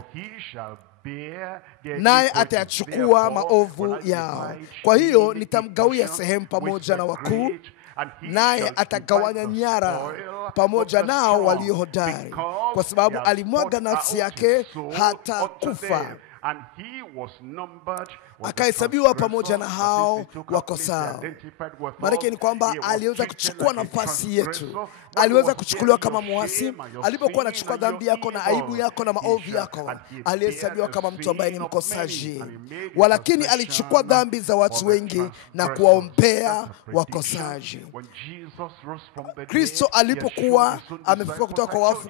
naye atayachukua maovu yao. Kwa hiyo nitamgawia sehemu pamoja na wakuu, naye atagawanya nyara pamoja nao walio hodari, kwa sababu alimwaga nafsi yake hata kufa, akahesabiwa pamoja na hao wakosao. Maana ni kwamba aliweza kuchukua nafasi yetu, aliweza kuchukuliwa kama muasi. Alipokuwa anachukua dhambi yako na aibu yako na maovu yako, alihesabiwa kama mtu ambaye ni mkosaji. Walakini alichukua dhambi za watu wengi na kuwaombea wakosaji. Kristo alipokuwa amefufuka kutoka kwa wafu,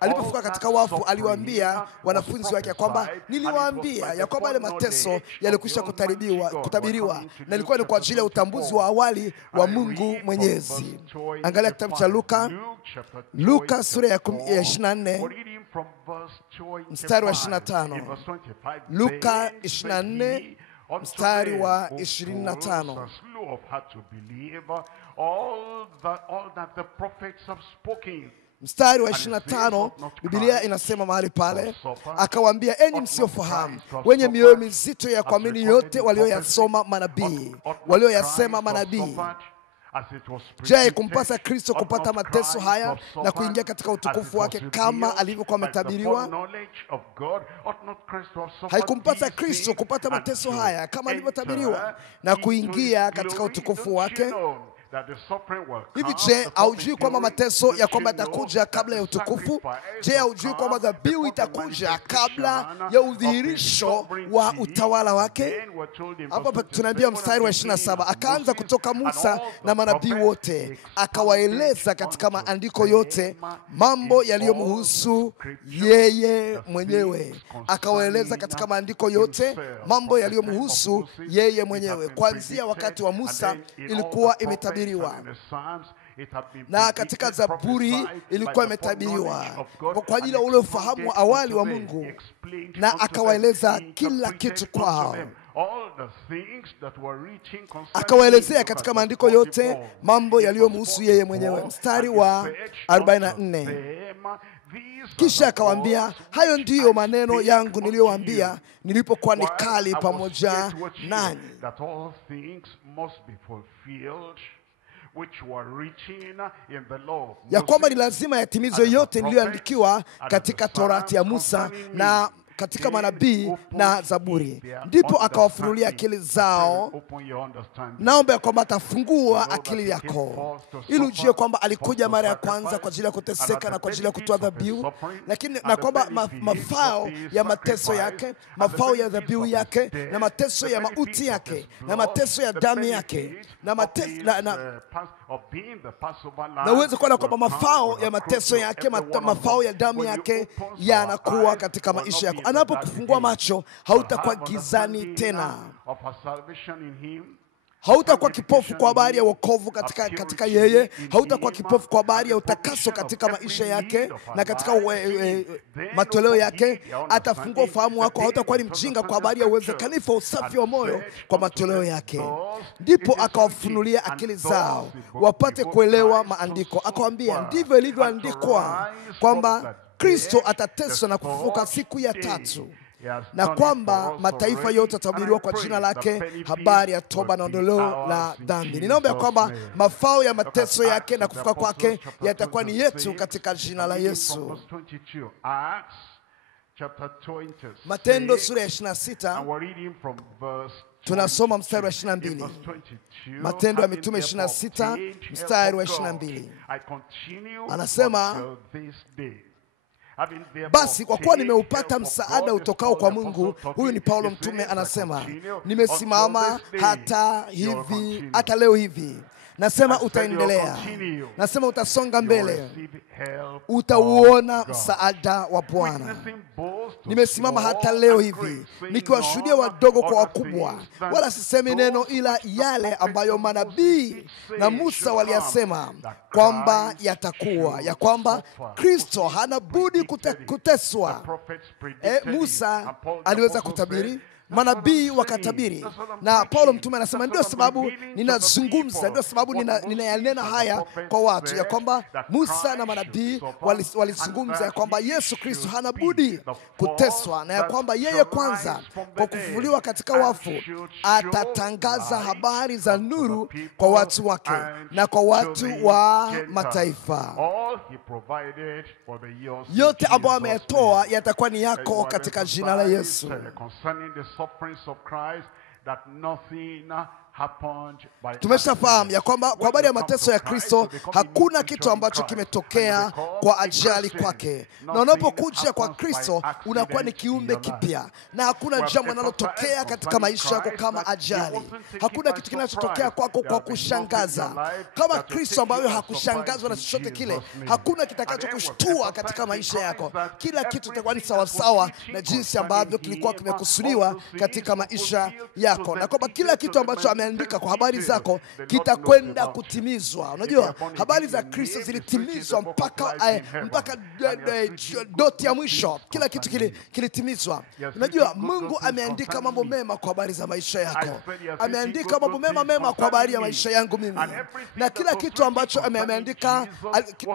alipofufuka katika wafu, aliwaambia wanafunzi wake kwamba niliwaambia ya kwamba yale mateso yalikwisha kutabiriwa, na ilikuwa ni kwa ajili ya utambuzi wa awali wa Mungu Mwenyezi. Angalia kitabu cha Luka sura ya 24, from verse 25. Mstari wa 25. In verse 25, Luka then 24, said he unto mstari them, wa O 25. fools, and slow of heart to believe all that the prophets have spoken. Mstari wa 25, Biblia inasema mahali pale, akawaambia, enyi msiofahamu, wenye mioyo mizito ya kuamini yote walioyasoma manabii, walioyasema manabii. Je, kumpasa Kristo kupata mateso haya na kuingia katika utukufu wake kama alivyokuwa ametabiriwa? Haikumpasa Kristo kupata mateso haya kama alivyotabiriwa na kuingia katika utukufu wake? Hivi je, haujui kwamba mateso ya kwamba yatakuja kabla ya utukufu? Je, haujui kwamba dhabihu itakuja kabla ya udhihirisho wa utawala wake? Hapa tunaambia mstari wa 27, akaanza kutoka Musa na manabii wote, akawaeleza katika maandiko yote mambo yaliyomhusu yeye mwenyewe. Akawaeleza katika maandiko yote mambo yaliyomhusu yeye mwenyewe. Kuanzia wakati wa Musa ilikuwa imetabiriwa, na katika Zaburi ilikuwa imetabiriwa kwa ajili ya ule ufahamu wa awali wa Mungu, na akawaeleza kila kitu kwao. Akawaelezea katika maandiko yote mambo yaliyomhusu yeye mwenyewe. Mstari wa 44, kisha akawaambia, hayo ndiyo maneno yangu niliyowaambia nilipokuwa nikali pamoja nanyi, ya kwamba ni lazima yatimizwe yote niliyoandikiwa katika Torati ya Musa na katika manabii na Zaburi. Ndipo akawafunulia akili zao. Naomba ya kwamba atafungua akili yako ili ujue kwamba alikuja mara ya kwanza kwa ajili ya kuteseka na kwa ajili ya kutoa dhabihu, lakini na kwamba mafao ya mateso yake, mafao ya dhabihu yake, na mateso ya mauti yake, na mateso ya damu yake, na uweze kuona kwamba mafao ya mateso yake, mafao ya damu yake yanakuwa katika maisha yako. Anapokufungua macho, hautakuwa gizani tena. Hautakuwa kipofu kwa habari ya wokovu katika yeye. Hautakuwa kipofu kwa habari ya utakaso katika maisha yake na katika matoleo yake. Atafungua ufahamu wako. Hautakuwa ni mjinga kwa habari ya uwezekanifu wa usafi wa moyo kwa matoleo yake. Ndipo akawafunulia akili zao wapate kuelewa maandiko. Akawaambia, ndivyo ilivyoandikwa kwamba Kristo atateswa na kufufuka siku ya tatu, na kwamba mataifa yote yatabiriwa kwa jina lake habari ya toba na ondoleo la dhambi. Ninaomba ya kwamba mafao ya mateso yake na kufufuka kwake yatakuwa ni yetu katika jina la Yesu. Matendo sura ya 26, tunasoma mstari wa 22. Matendo ya Mitume 26 mstari wa 22. Anasema, basi kwa kuwa nimeupata msaada utokao kwa Mungu, huyu ni Paulo mtume anasema, nimesimama hata leo hivi. Nasema utaendelea, nasema utasonga mbele, utauona msaada wa Bwana. Nimesimama hata leo hivi nikiwashuhudia wadogo kwa wakubwa, wala sisemi neno ila yale ambayo manabii na Musa waliyasema kwamba yatakuwa, ya kwamba Kristo hana budi kuteswa. Musa aliweza kutabiri, manabii wakatabiri, na Paulo mtume anasema ndio sababu ninazungumza, ndio sababu ninayanena haya kwa watu, ya kwamba Musa na manabii walizungumza ya kwamba Yesu Kristo hana budi kuteswa, na ya kwamba yeye kwanza kwa kufufuliwa katika wafu atatangaza habari za nuru kwa watu wake na kwa watu wa mataifa. Yote ambayo ametoa yatakuwa ni yako katika jina la Yesu. Tumeshafahamu ya kwamba kwa habari ya mateso ya Kristo hakuna kitu ambacho kimetokea kwa ajali kwake, na unapokuja kwa Kristo unakuwa ni kiumbe kipya, na hakuna jambo linalotokea katika maisha yako kama ajali. Hakuna kitu kinachotokea kwako kwa kushangaza kama Kristo ambaye hakushangazwa na chochote kile. Hakuna kitakachokushtua katika maisha yako. Kila kitu kitakuwa ni sawasawa na jinsi ambavyo kilikuwa kimekusudiwa katika maisha yako, na kwamba kila kitu ambacho ameandika kwa habari zako kitakwenda kutimizwa. Unajua habari za Kristo zilitimizwa mpaka doti ya mwisho. Kila kitu kilitimizwa. Unajua Mungu ameandika mambo mema kwa habari za maisha yako. Ameandika mambo mema kwa habari ya maisha yangu mimi. Na kila kitu ambacho ameandika,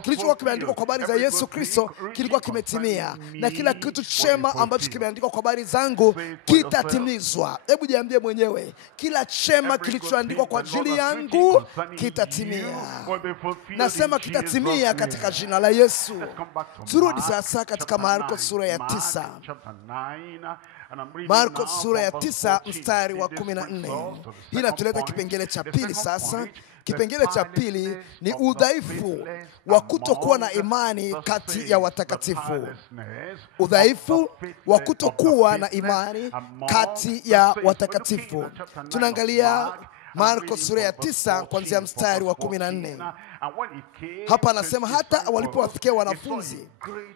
kilichokuwa kimeandikwa kwa habari za Yesu Kristo kilikuwa kimetimia. Na kila kitu chema ambacho kimeandikwa kwa habari zangu kitatimizwa. Hebu jiambie mwenyewe, kila chema kilichoandikwa kwa ajili yangu kitatimia. Nasema kitatimia katika jina la Yesu. Turudi sasa katika Marko sura ya 9. Marko sura ya 9 mstari wa 14. Hii inatuleta kipengele cha pili sasa. Kipengele cha pili ni udhaifu wa kutokuwa na imani kati ya watakatifu. Udhaifu wa kutokuwa na imani kati ya watakatifu. Tunaangalia Marko sura ya 9 kuanzia mstari wa 14. Hapa anasema hata walipowafikia wanafunzi,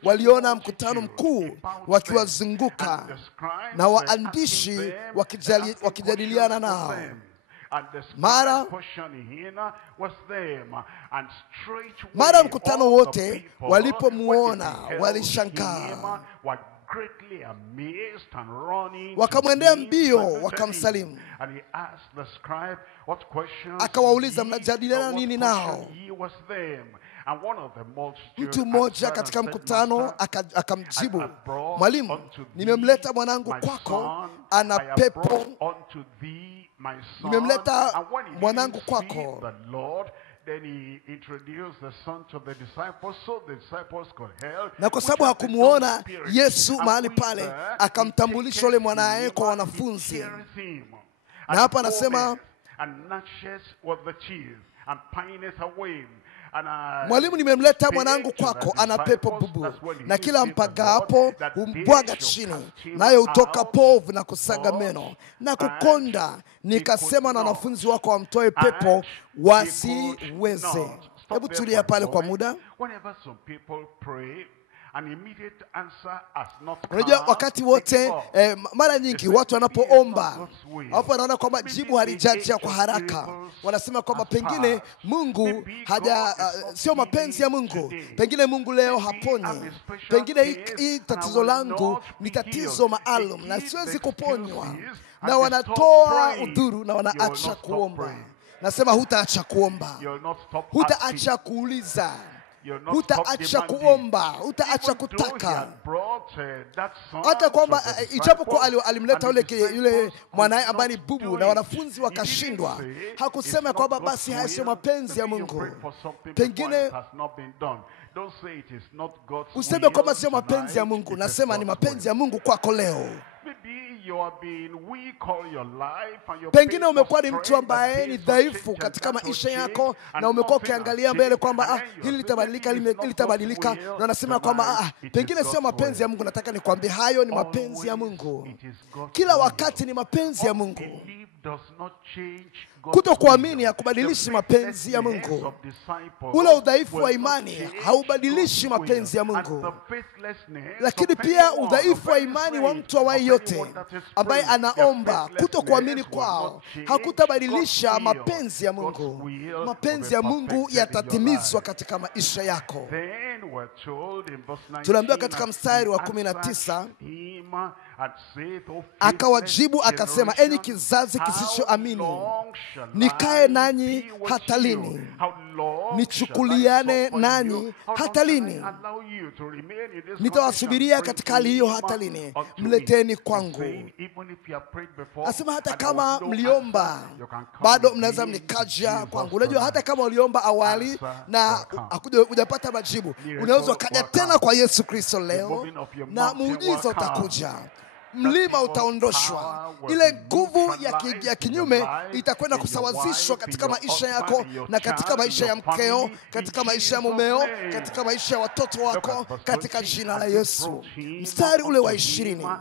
waliona mkutano mkuu wakiwazunguka na waandishi wakijadiliana nao. Mara mkutano wote walipomuona walishangaa, wakamwendea mbio wakamsalimu. Akawauliza, mnajadiliana nini nao? Mtu mmoja katika mkutano akamjibu, Mwalimu, nimemleta mwanangu kwako, ana pepo. Nimemleta mwanangu kwako. Na kwa sababu hakumuona Yesu mahali pale, akamtambulisha yule mwanae kwa wanafunzi. Na hapa anasema, Mwalimu, nimemleta mwanangu kwako, ana pepo bubu, na kila mpagapo humbwaga chini, naye hutoka povu na kusaga meno na kukonda. Nikasema na wanafunzi wako wamtoe pepo, wasiweze. Hebu tulia pale kwa muda. Unajua wakati wote mara nyingi watu wanapoomba hapo wanaona kwamba jibu halijaja kwa haraka. Wanasema kwamba pengine Mungu sio mapenzi ya Mungu. Pengine Mungu leo haponyi. Pengine hii tatizo langu ni tatizo maalum na siwezi kuponywa. Na wanatoa udhuru na wanaacha kuomba. Nasema hutaacha kuomba. Hutaacha kuuliza. Hutaacha kuomba, hutaacha kutaka. Hata kwamba ijapokuwa alimleta yule mwanae ambaye ni bubu na wanafunzi wakashindwa, hakusema kwamba basi haya sio mapenzi ya Mungu. Pengine useme kwamba sio mapenzi ya Mungu. Nasema ni mapenzi ya Mungu kwako leo. Pengine umekuwa ni mtu ambaye ni dhaifu katika maisha yako, na umekuwa ukiangalia mbele kwamba hili litabadilika, na unasema kwamba pengine sio mapenzi ya Mungu. Nataka nikwambie hayo ni mapenzi ya Mungu. Kila wakati ni mapenzi ya Mungu. Kutokuamini hakubadilishi mapenzi ya Mungu. Ule udhaifu wa imani haubadilishi mapenzi ya Mungu. Lakini pia udhaifu wa imani wa mtu awaye yote ambaye anaomba, kutokuamini kwao hakutabadilisha mapenzi ya Mungu. Mapenzi ya Mungu yatatimizwa katika maisha yako. Tunaambiwa katika mstari wa 19, akawajibu akasema, enyi kizazi kisichoamini, nikae nanyi hata lini? Nichukuliane nanyi hata lini? Nitawasubiria katika hali hiyo hata lini? Mleteni kwangu. Asema hata kama mliomba, bado mnaweza mnikaja kwangu. Unajua hata kama uliomba awali na hujapata majibu, unaweza kaja tena kwa Yesu Kristo leo na muujiza utakuja. Mlima utaondoshwa. Ile nguvu ya kinyume itakwenda kusawazishwa katika maisha yako na katika maisha ya mkeo, katika maisha ya mumeo, katika maisha ya watoto wako, katika jina la Yesu. Mstari ule wa 20,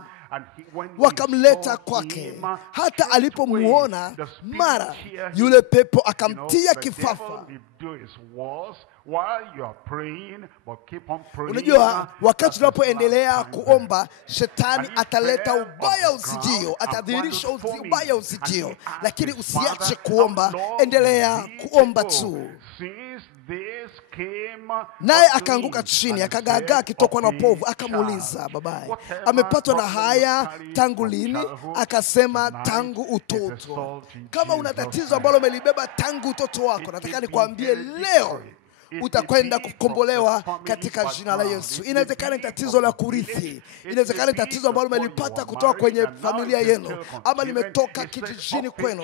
wakamleta kwake. Hata alipomuona, mara yule pepo akamtia kifafa. While you are praying, but keep on praying. Unajua, wakati tunapoendelea kuomba, shetani ataleta ubaya usijio, atadhihirisha ubaya usijio, lakini usiache kuomba, endelea kuomba tu. Naye akaanguka chini, akagagaa akitokwa na povu, akamuuliza babaye, amepatwa na haya tangu lini? Akasema, tangu utoto. Kama una tatizo ambalo umelibeba tangu utoto wako, nataka nikwambie leo utakwenda kukombolewa katika jina la Yesu. Inawezekana ni tatizo la kurithi, inawezekana ni tatizo ambalo umelipata kutoka kwenye familia yenu, ama limetoka kijijini kwenu.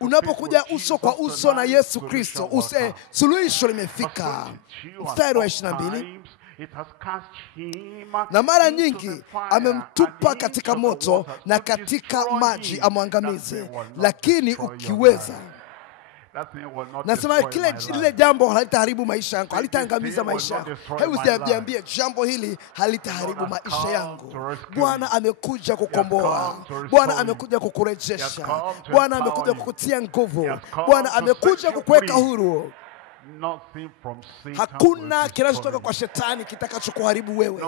Unapokuja uso kwa uso na Yesu Kristo, suluhisho limefika. Mstari wa 22, na mara nyingi amemtupa katika moto na katika maji amwangamize, lakini ukiweza. Nasema lile jambo halitaharibu maisha yangu, halitaangamiza maisha yangu. Hebu niambie, jambo hili halitaharibu maisha yangu. Bwana amekuja kukomboa, Bwana amekuja kukurejesha, Bwana amekuja kukutia nguvu, Bwana amekuja kukuweka huru. Hakuna kinachotoka kwa shetani kitakachokuharibu wewe.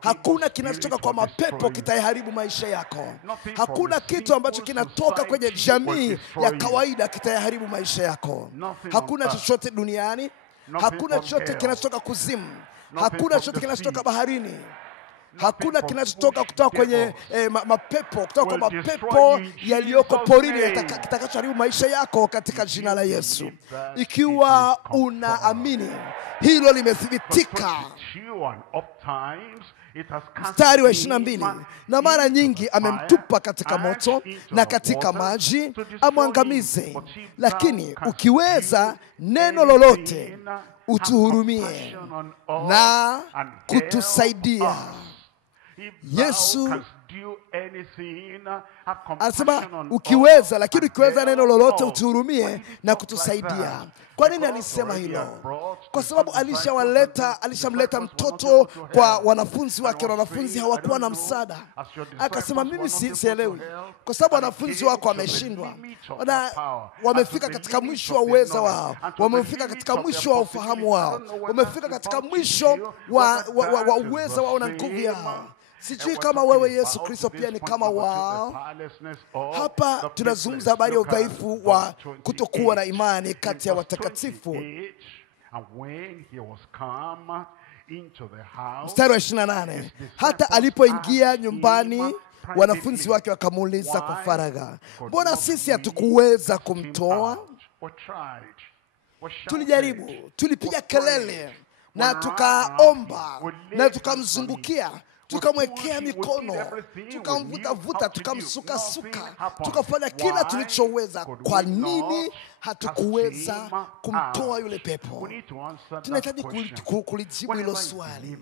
Hakuna kinachotoka kwa mapepo kitaharibu maisha yako. Hakuna kitu ambacho kinatoka kwenye jamii ya kawaida kitaharibu maisha yako. Hakuna chochote duniani, hakuna chochote kinachotoka kuzimu, hakuna chochote kinachotoka baharini, hakuna kinachotoka kutoka kwenye mapepo, kutoka kwa mapepo yaliyoko porini kitakachoharibu maisha yako katika jina la Yesu. Ikiwa unaamini hilo limethibitika. Mstari wa 22, na mara nyingi amemtupa katika moto na katika maji amwangamize, lakini ukiweza neno lolote utuhurumie na kutusaidia. Yesu anasema ukiweza, lakini ukiweza neno lolote utuhurumie na kutusaidia. Kwa nini alisema hilo? Kwa sababu alishamleta mtoto kwa wanafunzi wake, na wanafunzi hawakuwa na msaada. Akasema, mimi sielewi, kwa sababu wanafunzi wako wameshindwa, wamefika katika mwisho wa uweza wao, wamefika katika mwisho wa ufahamu wao, wamefika katika mwisho wa uweza wao na nguvu yao. Sijui kama wewe Yesu Kristo pia ni kama wao. Hapa tunazungumza habari ya udhaifu wa kutokuwa na imani kati ya watakatifu. Mstari wa 28, hata alipoingia nyumbani wanafunzi wake wakamuuliza kwa faragha, mbona sisi hatukuweza kumtoa? Tulijaribu, tulipiga kelele na tukaomba na tukamzungukia, tukamwekea mikono, tukamvuta, tukamsuka, tukafanya kila tulichoweza. Kwa nini hatukuweza kumtoa yule pepo? Tunahitaji kulijibu hilo swali.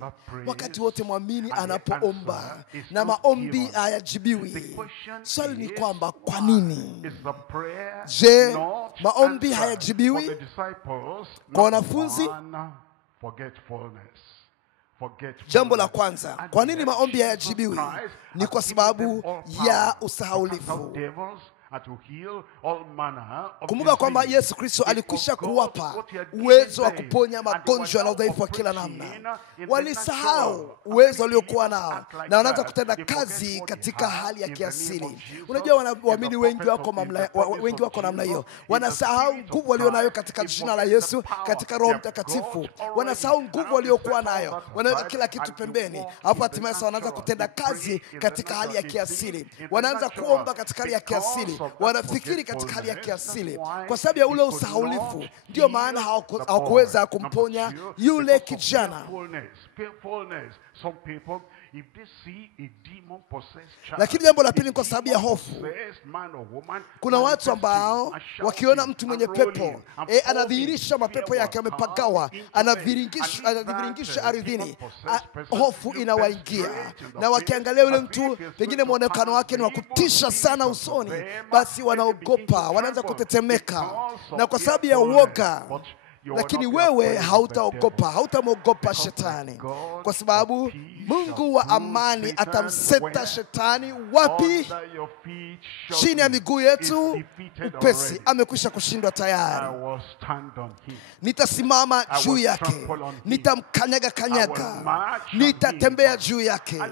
Wakati wote mwamini anapoomba na maombi hayajibiwi, swali ni kwamba kwa nini? Je, maombi hayajibiwi kwa wanafunzi? Jambo la kwanza, kwa nini maombi hayajibiwi? Ni kwa sababu ya usahaulifu. Kumbuka kwamba Yesu Kristo alikwisha kuwapa uwezo wa kuponya magonjwa na udhaifu wa kila namna. Walisahau uwezo waliokuwa nao na wanaanza kutenda kazi katika hali ya kiasili. Unajua, waamini wengi wako namna hiyo. Wanasahau nguvu walionayo katika jina la Yesu, katika Roho Mtakatifu. Wanasahau nguvu waliokuwa nayo, wanaweka kila kitu pembeni. Hapo hatimaye wanaanza kutenda kazi katika hali ya kiasili. Wanaanza kuomba katika hali ya kiasili, wanafikiri katika hali ya kiasili. Kwa sababu ya ule usahaulifu, ndio maana hawakuweza kumponya yule kijana. Lakini jambo la pili, kwa sababu ya hofu. Kuna watu ambao wakiona mtu mwenye pepo, anadhihirisha mapepo yake yamepagawa, anaviringisha ardhini, hofu inawaingia. Na wakiangalia yule mtu, pengine muonekano wake ni wa kutisha sana usoni, basi wanaogopa, wanaanza kutetemeka, na kwa sababu ya uoga. Lakini wewe hautamwogopa shetani, kwa sababu Mungu wa amani atamseta shetani wapi? Chini ya miguu yetu upesi. Amekwisha kushindwa tayari. Nitasimama juu yake, nitamkanyaga kanyaga, nitatembea juu yake,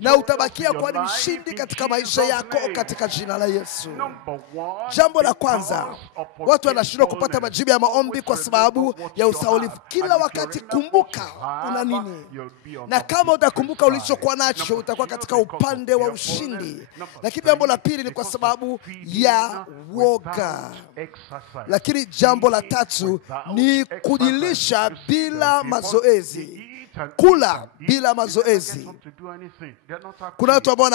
na utabakia kwa ni mshindi katika maisha yako katika jina la Yesu. Jambo la kwanza, watu wanashindwa kupata majibu ya maombi kwa sababu ya usahaulifu. Kila wakati kumbuka una nini, na kama utakumbuka ulichokuwa nacho utakuwa katika upande wa ushindi. Lakini jambo la pili ni kwa sababu ya woga. Lakini jambo la tatu ni kujilisha bila mazoezi. Kula bila mazoezi. Kuna watu ambao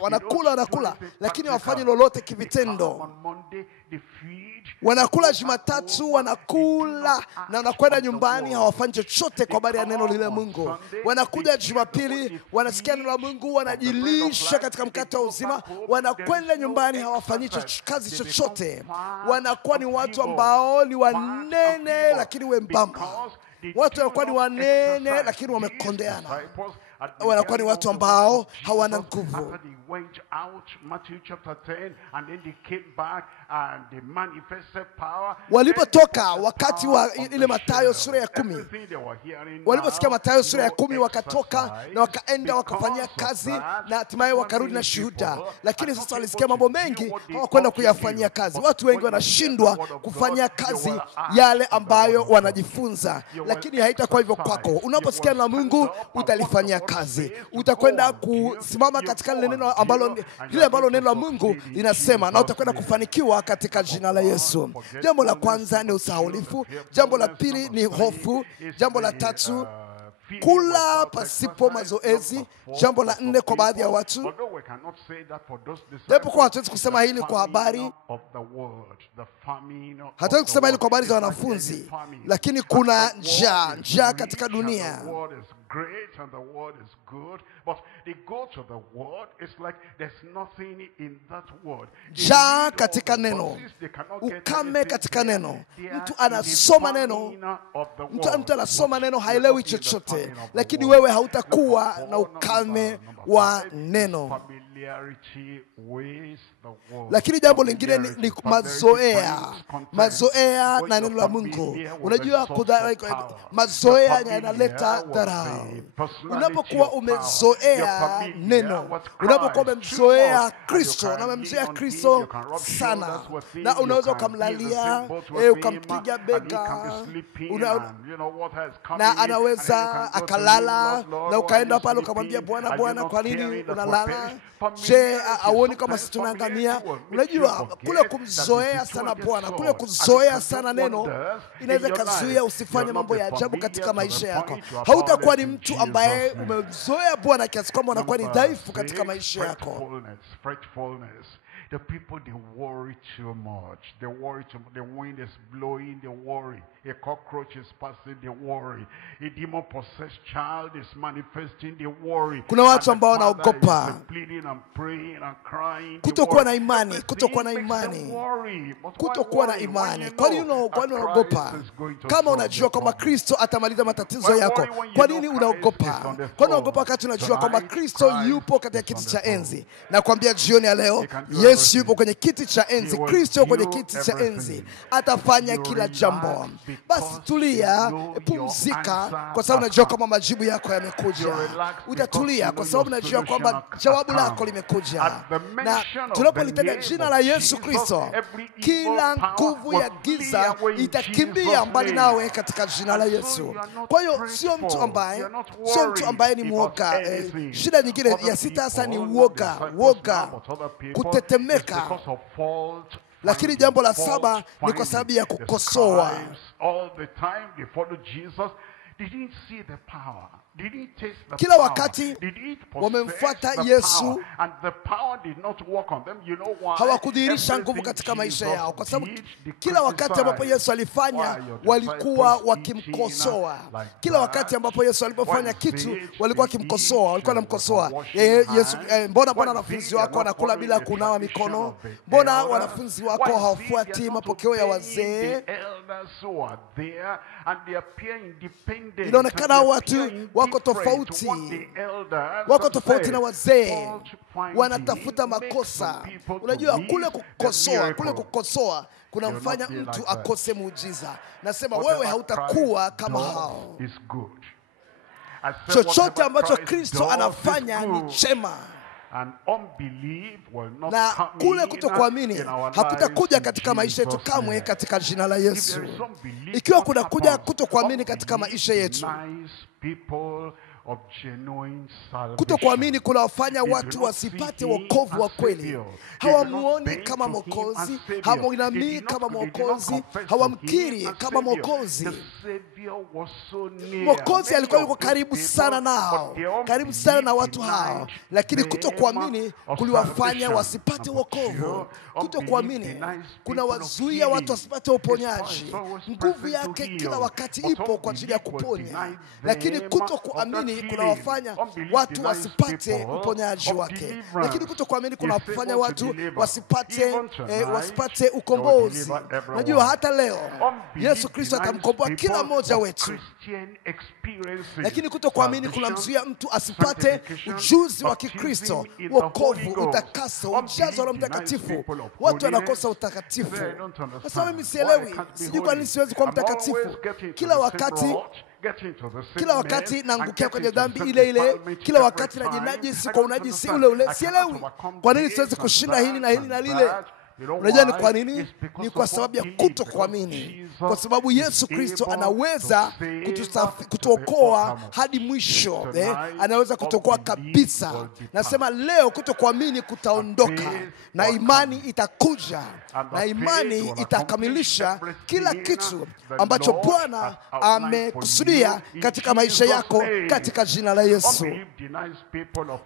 wanakula lakini hawafanyi lolote kivitendo. Wanakula Jumatatu, wanakula na wanakwenda nyumbani, hawafanyi chochote kwa habari ya neno lile Mungu. Wanakuja Jumapili, wanasikia neno la Mungu, wanajilisha katika mkate wa uzima, wanakwenda nyumbani, hawafanyi kazi chochote. Wanakuwa ni watu ambao ni wanene lakini wembamba. Watu wanakuwa ni wanene lakini wamekondeana. Wanakuwa ni watu ambao hawana nguvu. Walipotoka wakati wa ile Mathayo sura ya 10, waliposikia Mathayo sura ya 10, wakatoka na wakaenda wakafanyia kazi na hatimaye wakarudi na shuhuda. Lakini sasa walisikia mambo mengi, hawakwenda kuyafanyia kazi. Watu wengi wanashindwa kufanyia kazi yale ambayo wanajifunza. Lakini haitakuwa hivyo kwako. Unaposikia na Mungu utalifanyia kazi. Utakwenda kusimama katika neno ambalo neno la Mungu linasema, na utakwenda kufanikiwa katika jina la Yesu. Jambo la kwanza ni usahaulifu. Jambo la pili ni hofu. Jambo la tatu, kula pasipo mazoezi. Jambo la 4 kwa baadhi ya watu, japokuwa hatuwezi kusema hili kwa habari, hatuwezi kusema hili kwa habari za wanafunzi, lakini kuna njaa katika dunia. Great and the word is good, but they go to the word, it's like there's nothing in that word. Njaa katika neno, ukame katika neno. Mtu anasoma neno, mtu anasoma neno haelewi chochote, lakini wewe hautakuwa na ukame wa neno. Lakini jambo lingine ni mazoea na neno la Mungu. Unajua mazoea yanaleta dharau. Unapokuwa umezoea neno, unapokuwa umemzoea Kristo na umemzoea Kristo sana, na unaweza ukamlalia, ukampiga bega, na anaweza akalala, na ukaenda pale ukamwambia Bwana, Bwana, kwa nini unalala? Je, auoni kama sisi tunaangamia? Unajua kule kumzoea sana Bwana, kule kuzoea sana neno inaweza kuzuia usifanye mambo ya ajabu katika maisha yako. Hautakuwa ni mtu ambaye umezoea Bwana kiasi kwamba unakuwa ni dhaifu katika maisha yako. The people, they worry too much. They worry too much. The wind is blowing, they worry. A cockroach is passing, they worry. A demon-possessed child is manifesting, they worry. Kuna watu ambao wanaogopa. Kutokuwa na imani, kutokuwa na imani. Kwa nini unaogopa? Kama unajua kwamba Kristo atamaliza matatizo yako, kwa nini unaogopa? Kwa nini unaogopa wakati unajua kwamba Kristo yupo katika kiti cha enzi? Na kuambia jioni ya leo, Yesu yupo kwenye kiti cha enzi. Kristo kwenye kiti cha enzi. Atafanya kila jambo. Basi tulia, pumzika, kwa sababu unajua kwamba majibu yako yamekuja. Utatulia kwa sababu unajua kwamba jawabu lako limekuja. Na tunapolitaja jina la Yesu Kristo, kila nguvu ya giza itakimbia mbali nawe katika jina la Yesu. Kwa hiyo sio mtu ambaye ni mwoga. Shida nyingine ya 6 hasa ni woga, kutetemeka. Lakini jambo la 7 ni kwa sababu ya kukosoa. Kila wakati wamemfuata Yesu, hawakudhihirisha nguvu katika maisha yao, kwa sababu kila wakati ambapo Yesu alifanya walikuwa wakimkosoa. Kila wakati ambapo Yesu alipofanya kitu walikuwa wakimkosoa, walikuwa wanamkosoa. Yesu, mbona wanafunzi wako wanakula bila kunawa mikono? Mbona wanafunzi wako hawafuati mapokeo ya wazee? elders who are there and they appear independent. Inaonekana watu wako tofauti, wako tofauti na wazee, wanatafuta makosa. Unajua kule kukosoa kunamfanya mtu akose muujiza. Nasema wewe hautakuwa kama hao. Chochote ambacho Kristo anafanya ni chema. Na kule kutokuamini hakutakuja katika maisha yetu kamwe katika jina la Yesu. Ikiwa kuna kuja kutokuamini katika maisha yetu, kutokuamini kunawafanya watu wasipate wokovu wa kweli. Hawamuoni kama Mwokozi, hawamuinamii kama Mwokozi, hawamkiri kama Mwokozi. Mwokozi alikuwa yuko karibu sana nao, karibu sana na watu hao, lakini kutokuamini kuliwafanya wasipate wokovu. Kutokuamini kuna wazuia watu wasipate uponyaji. Nguvu yake kila wakati ipo kwa ajili ya kuponya, lakini kutokuamini kunawafanya watu wasipate uponyaji wake. Lakini kutokuamini kunawafanya watu wasipate ukombozi. Najua hata leo Yesu Kristo atamkomboa kila mmoja wetu, lakini kutokuamini kunamzuia mtu asipate ujuzi wa Kikristo, wokovu, utakaso, ujazo wa Mtakatifu. Watu wanakosa utakatifu. Sasa mimi sielewi, sijui kwa nini siwezi kuwa mtakatifu. Kila wakati naangukia kwenye dhambi ile, kila wakati najinajisi kwa unajisi ule. Sielewi kwa nini siwezi kushinda hili na hili na lile. Unajua ni kwa nini? Ni kwa sababu ya kutokuamini. Kwa sababu Yesu Kristo anaweza kutuokoa hadi mwisho. Anaweza kutuokoa kabisa. Nasema leo kutokuamini kutaondoka na imani itakuja, na imani itakamilisha kila kitu ambacho Bwana amekusudia katika maisha yako katika jina la Yesu.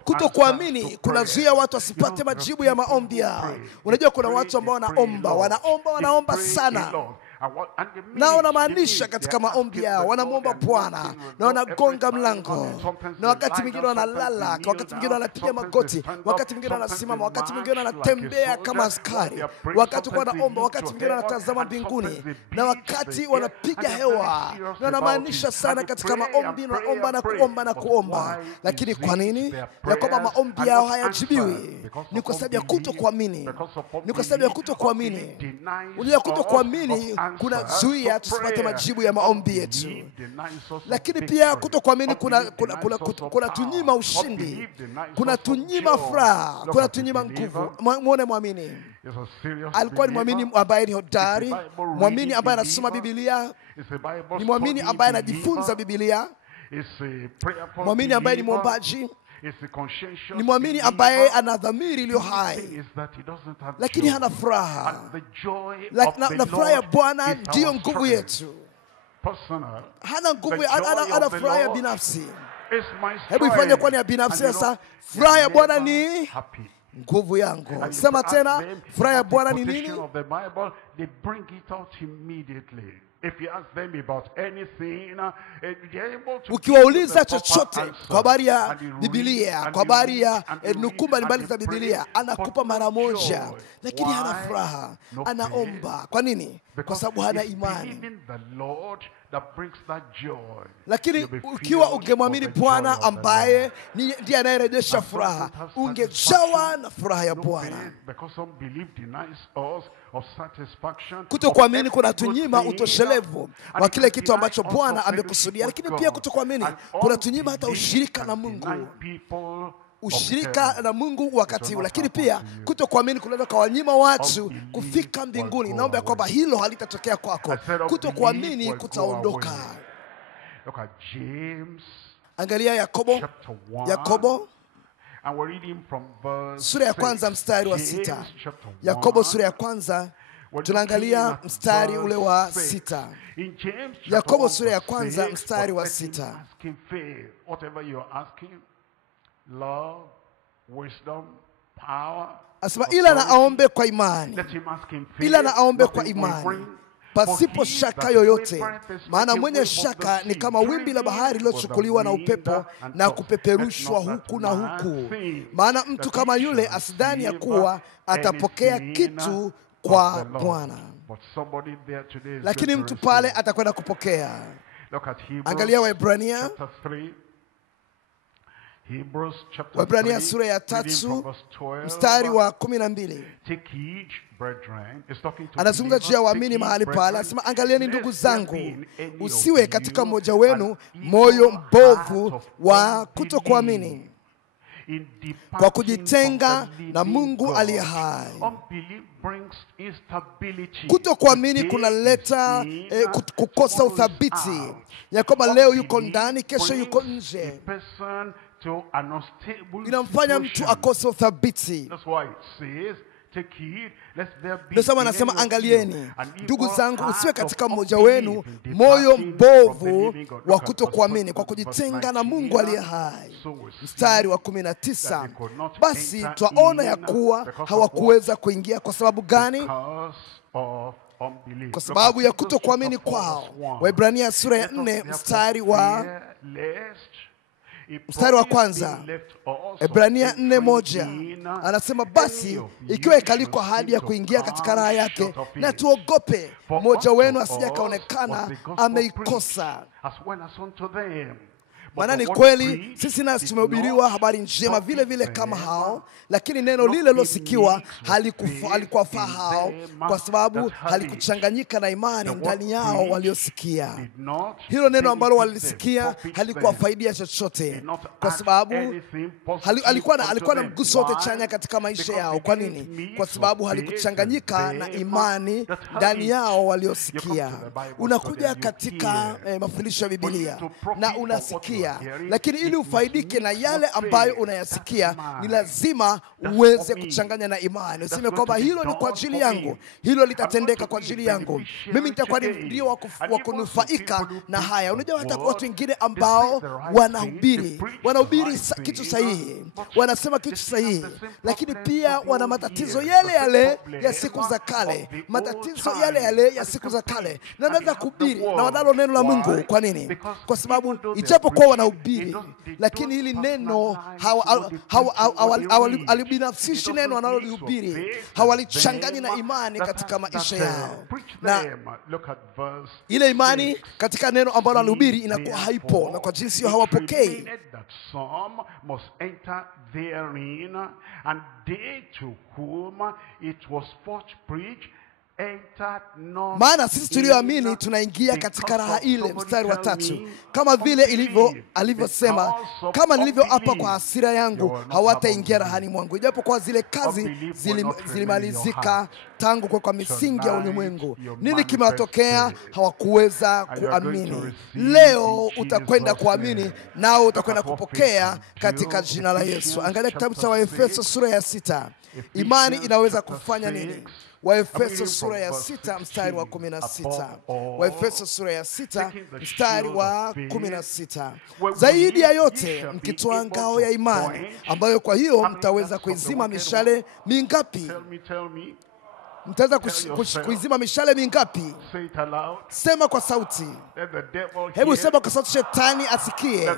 Kutokuamini kunazuia watu wasipate majibu ya maombi yao. Unajua kuna watu ambao wanaomba sana, na wanamaanisha katika maombi yao, wanamuomba Bwana na wanagonga mlango, na wakati mwingine wanalala, wakati mwingine wanapiga magoti, wakati mwingine wanasimama, wakati mwingine wanatembea kama askari, wakati wanaomba, wakati mwingine wanatazama mbinguni, na wakati wanapiga hewa, na wanamaanisha sana katika maombi, na kuomba. Lakini kwa nini? Ya kwamba maombi yao hayajibiwi. Ni kwa sababu ya kutokuamini. Unajua kutokuamini kuna zuia tusipate majibu ya maombi yetu. Lakini pia kutokuamini kuna tunyima ushindi, kuna tunyima furaha, kuna tunyima nguvu. Muone mwamini. Alikuwa ni mwamini ambaye ni hodari, mwamini ambaye anasoma Biblia, ni mwamini ambaye anajifunza Biblia, mwamini ambaye ni mwombaji, ni mwamini ambaye ana dhamiri iliyo hai, lakini hana furaha. Na furaha ya Bwana ndiyo nguvu yetu. Hana nguvu, ana furaha ya binafsi. Hebu ifanye kwa ni ya binafsi sasa. Furaha ya Bwana ni nguvu yangu. Sema tena, furaha ya Bwana ni nini? Ukiwauliza chochote kwa habari ya Biblia, kwa habari ya nukuu mbalimbali za Biblia, anakupa mara moja, lakini hana furaha, anaomba. Kwa nini? Kwa sababu hana imani. Lakini ukiwa ungemwamini Bwana ambaye ndiye anayerejesha furaha, ungejawa na furaha ya Bwana. Kutokuamini kunatunyima utoshelevu wa kile kitu ambacho Bwana amekusudia. Lakini pia kutokuamini kunatunyima hata ushirika na Mungu. Wakati huu. Lakini pia kutokuamini kunaweza kuwanyima watu kufika mbinguni. Naomba kwamba hilo halitatokea kwako. Kutokuamini kutaondoka. Angalia Yakobo sura ya kwanza mstari wa 6. Yakobo sura ya kwanza tunaangalia mstari ule wa 6. Yakobo sura ya kwanza mstari wa 6. Love, wisdom, power, asema ila na aombe kwa imani. Ila na aombe kwa imani, pasipo shaka yoyote, maana mwenye shaka ni kama wimbi la bahari lilochukuliwa na upepo na kupeperushwa huku na huku. Maana mtu kama yule asidhani ya kuwa atapokea kitu kwa Bwana. But somebody there today is lakini going to mtu pale receive. atakwenda kupokea. Look at Hebrews Angalia Waebrania, chapter 3. Hebrews chapter Waebrania 3, sura ya reading from 3 verse 12. mstari wa 12. Take heed, brethren. It's talking to Anazungumza juu ya believers. waamini Take mahali heed, pale, brethren, anasema angalieni ndugu lest there zangu, be in any of usiwe you katika mmoja an wenu evil moyo heart mbovu of wa unbelief kutokuamini in kwa departing kujitenga from the na living Mungu God. aliye hai. Unbelief brings instability. Kutokuamini Today kunaleta is in, kukosa tomorrow is uthabiti, out. ya kwamba leo yuko Unbelief ndani, kesho yuko brings nje. a person to an unstable Inamfanya mtu situation. akose uthabiti. That's why it says, take heed, lest there be Ndio sababu in anasema any of angalieni you an ndugu evil zangu, heart usiwe of katika mmoja unbelief wenu in moyo departing from the mbovu living God. wa Look at kutokuamini kwa verse kujitenga na 19. Mungu aliye hai. So we see Mstari wa that 19, they could not basi enter twaona in ya kuwa because of hawakuweza kuingia. Kwa sababu gani? because of unbelief. Kwa Look sababu at ya Hebrews kutokuamini chapter 4 kwao. verse 1. Waebrania sura ya Let us 4 therefore mstari wa fear lest mstari wa kwanza, Ebrania 4:1 anasema basi ikiwa ikaliko ahadi ya kuingia katika raha yake, na tuogope mmoja wenu asije akaonekana ameikosa. Maana ni kweli sisi nasi tumehubiriwa habari njema vile vile kama hao, lakini neno lile lilosikiwa halikuwafaa hao, kwa sababu halikuchanganyika na imani ndani yao waliosikia. Hilo neno ambalo walisikia halikuwafaidia chochote, kwa sababu alikuwa na mguso wote chanya katika maisha yao. Kwa nini? Kwa sababu halikuchanganyika na imani ndani yao waliosikia. Unakuja katika mafundisho ya Biblia na unasikia, lakini ili ufaidike na yale ambayo unayasikia ni lazima uweze kuchanganya na imani. Useme kwamba hilo ni kwa ajili yangu, hilo litatendeka kwa ajili yangu, mimi nitakuwa ndio wa kunufaika na haya. Unajua hata watu wengine ambao wanahubiri kitu sahihi, wanasema kitu sahihi, lakini pia wana matatizo yale yale ya siku za kale, matatizo yale yale ya siku za kale, na wanaweza kuhubiri na wanalo neno la Mungu. Kwa nini? Kwa sababu ijapokuwa wanahubiri, lakini hili neno hawalibinafsishi neno wanalolihubiri, hawalichangani na imani katika maisha yao, na ile imani katika neno ambalo wanahubiri inakuwa haipo, na kwa jinsi hiyo hawapokei. Maana sisi tulioamini tunaingia katika raha ile. Mstari wa 3, kama vile alivyosema, kama nilivyoapa kwa hasira yangu hawataingia rahani mwangu. Ijapo kwa zile kazi zilimalizika tangu kwa misingi ya ulimwengu. Nini kimewatokea? Hawakuweza kuamini. Leo utakwenda kuamini, nao utakwenda kupokea katika jina la Yesu. Angalia kitabu cha Waefeso sura ya 6. Imani inaweza kufanya nini? Waefeso sura ya 6 mstari wa 16. Waefeso sura ya 6 mstari wa 16. Zaidi ya yote mkitwaa ngao ya imani, ambayo kwa hiyo mtaweza kuizima mishale mingapi? Mtaweza kuizima mishale mingapi? Sema kwa sauti. Hebu sema kwa sauti, shetani asikie.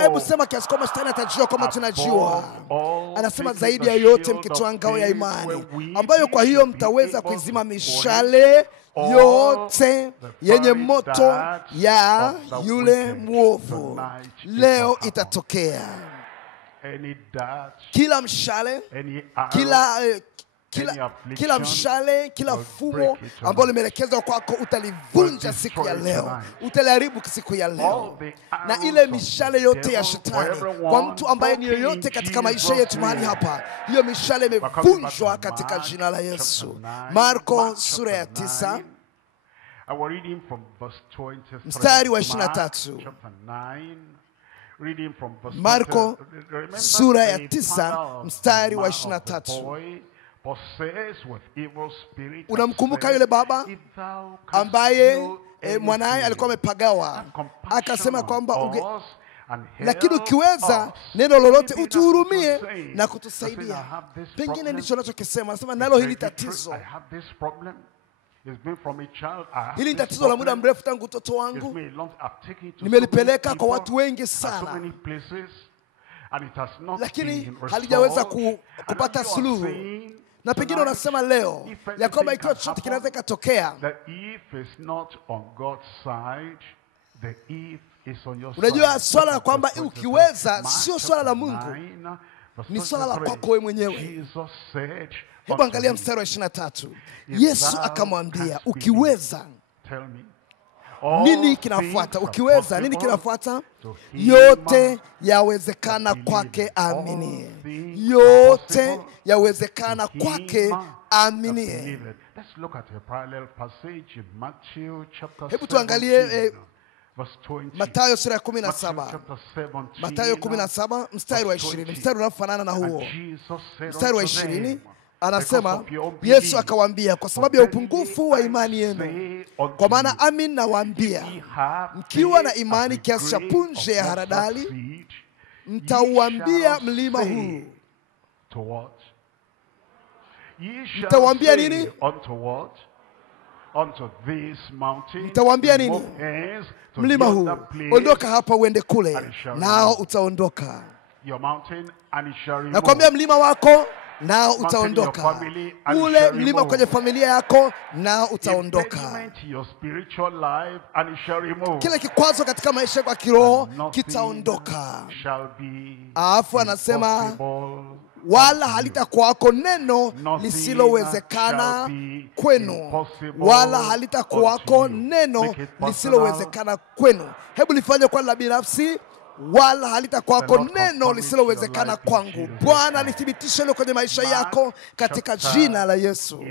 Hebu sema kiasi kwamba shetani atajua kama tunajua. Anasema zaidi ya yote mkitwaa ngao ya imani, ambayo kwa hiyo mtaweza kuizima mishale yote yenye moto ya yule mwovu. Leo itatokea kila mshale, kila mshale, kila fumo ambalo limeelekezwa kwako utalivunja siku ya leo, utaliharibu siku ya leo. Na ile mishale yote ya shetani kwa mtu ambaye ni yoyote katika maisha yetu mahali hapa, hiyo mishale imevunjwa katika jina la Yesu. Marko sura ya 9 mstari wa 23. Marko sura ya 9 mstari wa 23. Unamkumbuka yule baba ambaye mwanae alikuwa amepagawa, akasema kwamba lakini ukiweza neno lolote utuhurumie na kutusaidia. Pengine ndicho anachokisema, anasema nalo hili tatizo, hili tatizo la muda mrefu tangu utoto wangu, nimelipeleka kwa watu wengi sana, lakini halijaweza kupata suluhu. Na pengine unasema leo ya kwamba ikiwa chochote kinaweza katokea, unajua swala la kwamba ukiweza sio swala la Mungu, ni swala la kwako wewe mwenyewe. Hebu angalia mstari wa 23. Yesu akamwambia, ukiweza. Nini kinafuata? Ukiweza, nini kinafuata? Yote yawezekana kwake aminie. Yote yawezekana kwake aminie. Hebu tuangalie Mathayo sura ya 17. Mathayo 17 mstari wa 20. Mstari unaofanana na huo. Mstari wa 20 anasema, Yesu akawaambia, kwa sababu ya upungufu wa imani yenu. Kwa maana amin nawaambia, mkiwa na imani kiasi cha punje ya haradali, mtauambia mlima huu. Mtauambia nini? Mtauambia nini? Mlima huu, ondoka hapa uende kule, nao utaondoka. Nakwambia mlima wako, nao utaondoka. Ule mlima kwenye familia yako, nao utaondoka. Kile kikwazo katika maisha yako ya kiroho kitaondoka. Alafu anasema, wala halitakuwako neno lisilowezekana kwenu. Wala halitakuwako neno lisilowezekana kwenu. Hebu nifanye kwa la binafsi. Wala halitakuwako neno lisilowezekana kwangu. Bwana lithibitishe hilo kwenye maisha yako katika jina la Yesu.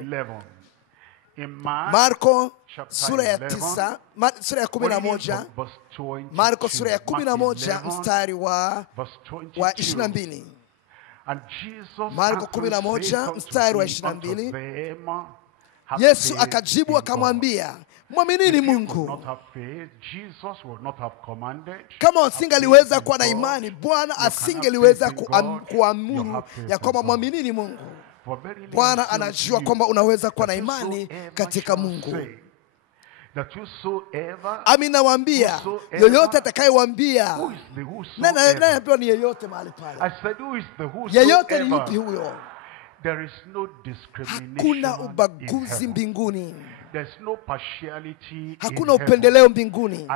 Marko sura ya 9, sura ya 11. Marko sura ya 11 mstari wa 22. Marko 11 mstari wa 22. Yesu akajibu akamwambia, mwaminini Mungu. Kama wasingaliweza kuwa na imani, Bwana asingeliweza kuamuru ya kwamba mwaminini Mungu. Bwana anajua kwamba unaweza kuwa na imani katika Mungu. Amin nawaambia, yoyote atakayewaambia. Nani anapewa ni yeyote mahali pale? Yeyote ni yupi huyo? Hakuna ubaguzi mbinguni. Hakuna upendeleo mbinguni.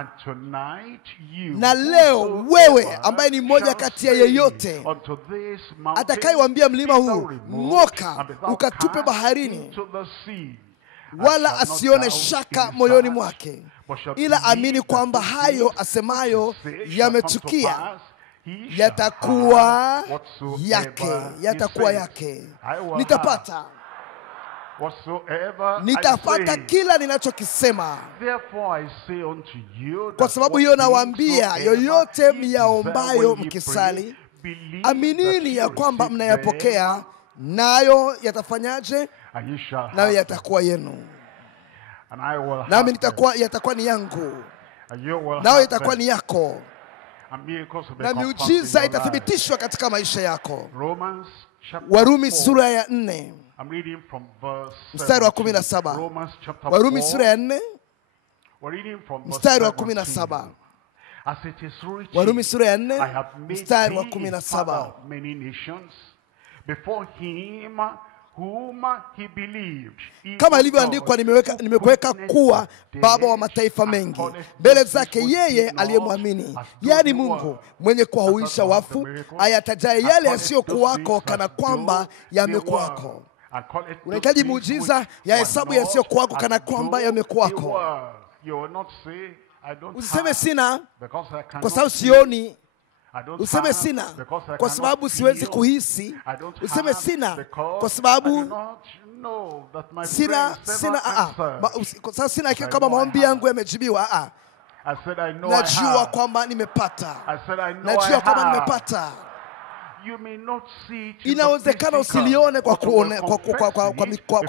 Na leo wewe ambaye ni mmoja kati ya yeyote atakayewaambia mlima huu, ng'oka ukatupe baharini, wala asione shaka moyoni mwake, ila amini kwamba hayo asemayo yametukia, yatakuwa yake. Yatakuwa yake. Nitapata kila ninachokisema. Kwa sababu hiyo nawaambia, yoyote myaombayo mkisali, aminini ya kwamba mnayapokea, nayo yatafanyaje? Nayo yatakuwa yenu. Nami yatakuwa ni yangu, nayo yatakuwa ni yako. Na miujiza itathibitishwa katika maisha yako. Warumi sura ya 4 mstari wa 17. Warumi sura ya 4 mstari wa 17. Warumi sura ya 4 mstari wa 17. Kama ilivyoandikwa, nimekuweka kuwa baba wa mataifa mengi mbele zake yeye aliyemwamini, yaani Mungu mwenye kuwahuisha wafu, ayatajaye yale yasiyokuwako kana kwamba yamekuwako. Unahitaji muujiza ya hesabu yasiyokuwako kana kwamba yamekuwako. Usiseme sina kwa sababu sioni. Useme sina kwa sababu siwezi kuhisi. Useme sina kwa sababu sina sina hakika kama maombi yangu yamejibiwa. Najua kwamba nimepata. Najua kwamba nimepata. Inawezekana usilione kwa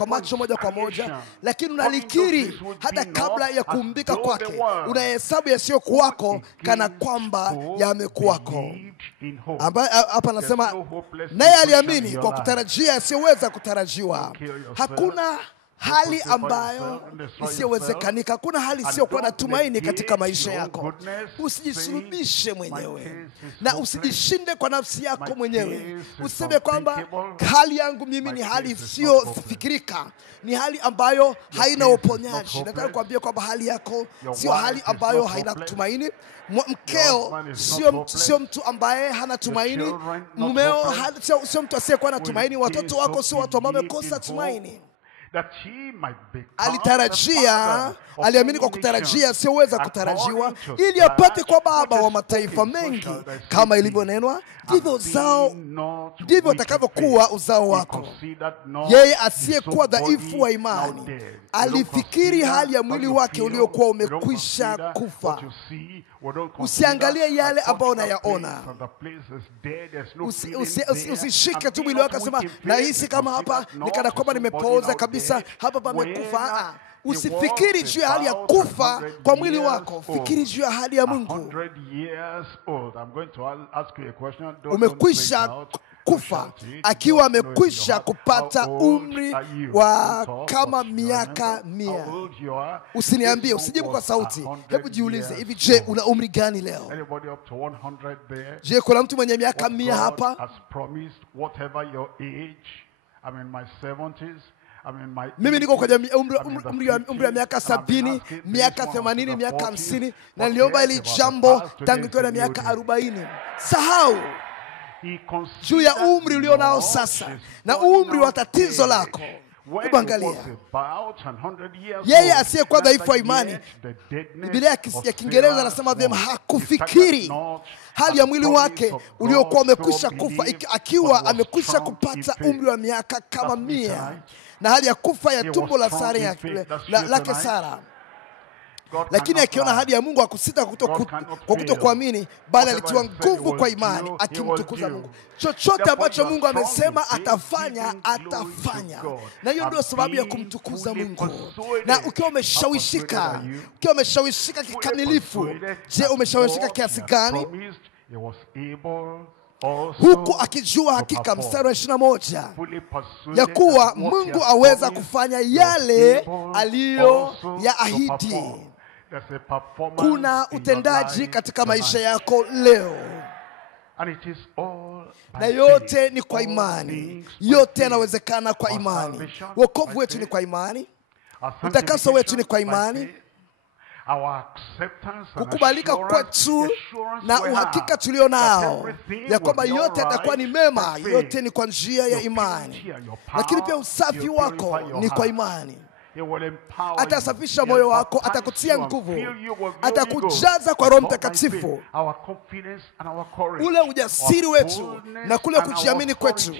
macho moja kwa moja, lakini unalikiri hata kabla ya kuumbika kwake. Unahesabu yasiyokuwako kana kwamba yamekuwako. Hapa anasema naye aliamini kwa kutarajia yasiyoweza kutarajiwa. hali ambayo isiyowezekanika. Kuna hali isiyokuwa na tumaini katika maisha yako. Usijisulubishe mwenyewe na usijishinde kwa nafsi yako mwenyewe. Useme kwamba hali yangu mimi ni hali isiyofikirika, ni hali ambayo haina uponyaji. Nataka kuambia kwamba hali yako sio hali ambayo haina tumaini. Mkeo sio mtu ambaye hana tumaini. Mumeo sio mtu asiyekuwa na tumaini. Watoto wako sio watu ambao wamekosa tumaini. Alitarajia, aliamini kwa kutarajia siyoweza kutarajiwa, ili apate kwa baba wa mataifa mengi, kama ilivyonenwa, ndivyo utakavyokuwa uzao wako. Yeye asiyekuwa dhaifu wa imani alifikiri hali ya mwili wake uliokuwa umekwisha kufa. Usiangalie yale ambayo unayaona. Usishike tu mwili wako sema nahisi kama hapa nikana kwamba nimepooza kabisa, hapa pamekufa. Usifikiri juu ya hali ya kufa kwa mwili wako, fikiri juu ya hali ya Mungu. Umekwisha kufa akiwa amekwisha kupata umri wa kama miaka 100. Usiniambie, usijibu kwa sauti. Hebu jiulize, hivi je, una umri gani leo? Je, kuna mtu mwenye miaka 100 hapa? Mimi niko kwenye umri wa miaka 70, miaka 80, miaka 50, na niliomba ili jambo tangu nikiwa na miaka 40. Sahau juu ya umri ulionao sasa na umri wa tatizo lako. Hebu angalia. Yeye asiyekuwa dhaifu wa imani, Biblia ya Kiingereza anasema vyema, hakufikiri hali ya mwili wake uliokuwa umekwisha kufa, akiwa amekwisha kupata umri wa miaka kama 100, na hali ya kufa ya tumbo la Sara. Lakini akiona hadi ya Mungu hakusita kwa kutokuamini, bali alitiwa nguvu kwa imani, akimtukuza Mungu. Chochote ambacho Mungu amesema atafanya, atafanya. Na hiyo ndio sababu ya kumtukuza Mungu. Na ukiwa umeshawishika kikamilifu, je, umeshawishika kiasi gani? Huku akijua hakika, mstari wa 21, ya kuwa Mungu aweza kufanya yale aliyo ya ahidi. Kuna utendaji katika maisha yako leo, na yote ni kwa imani. Yote yanawezekana kwa imani. Wokovu wetu ni kwa imani. Utakaso wetu ni kwa imani. Kukubalika kwetu na uhakika tulio nao ya kwamba yote yatakuwa ni mema, yote ni kwa njia ya imani. Lakini pia usafi wako ni kwa imani. Atasafisha moyo wako, atakutia nguvu, atakujaza kwa Roho Mtakatifu. Ule ujasiri wetu na kule kujiamini kwetu,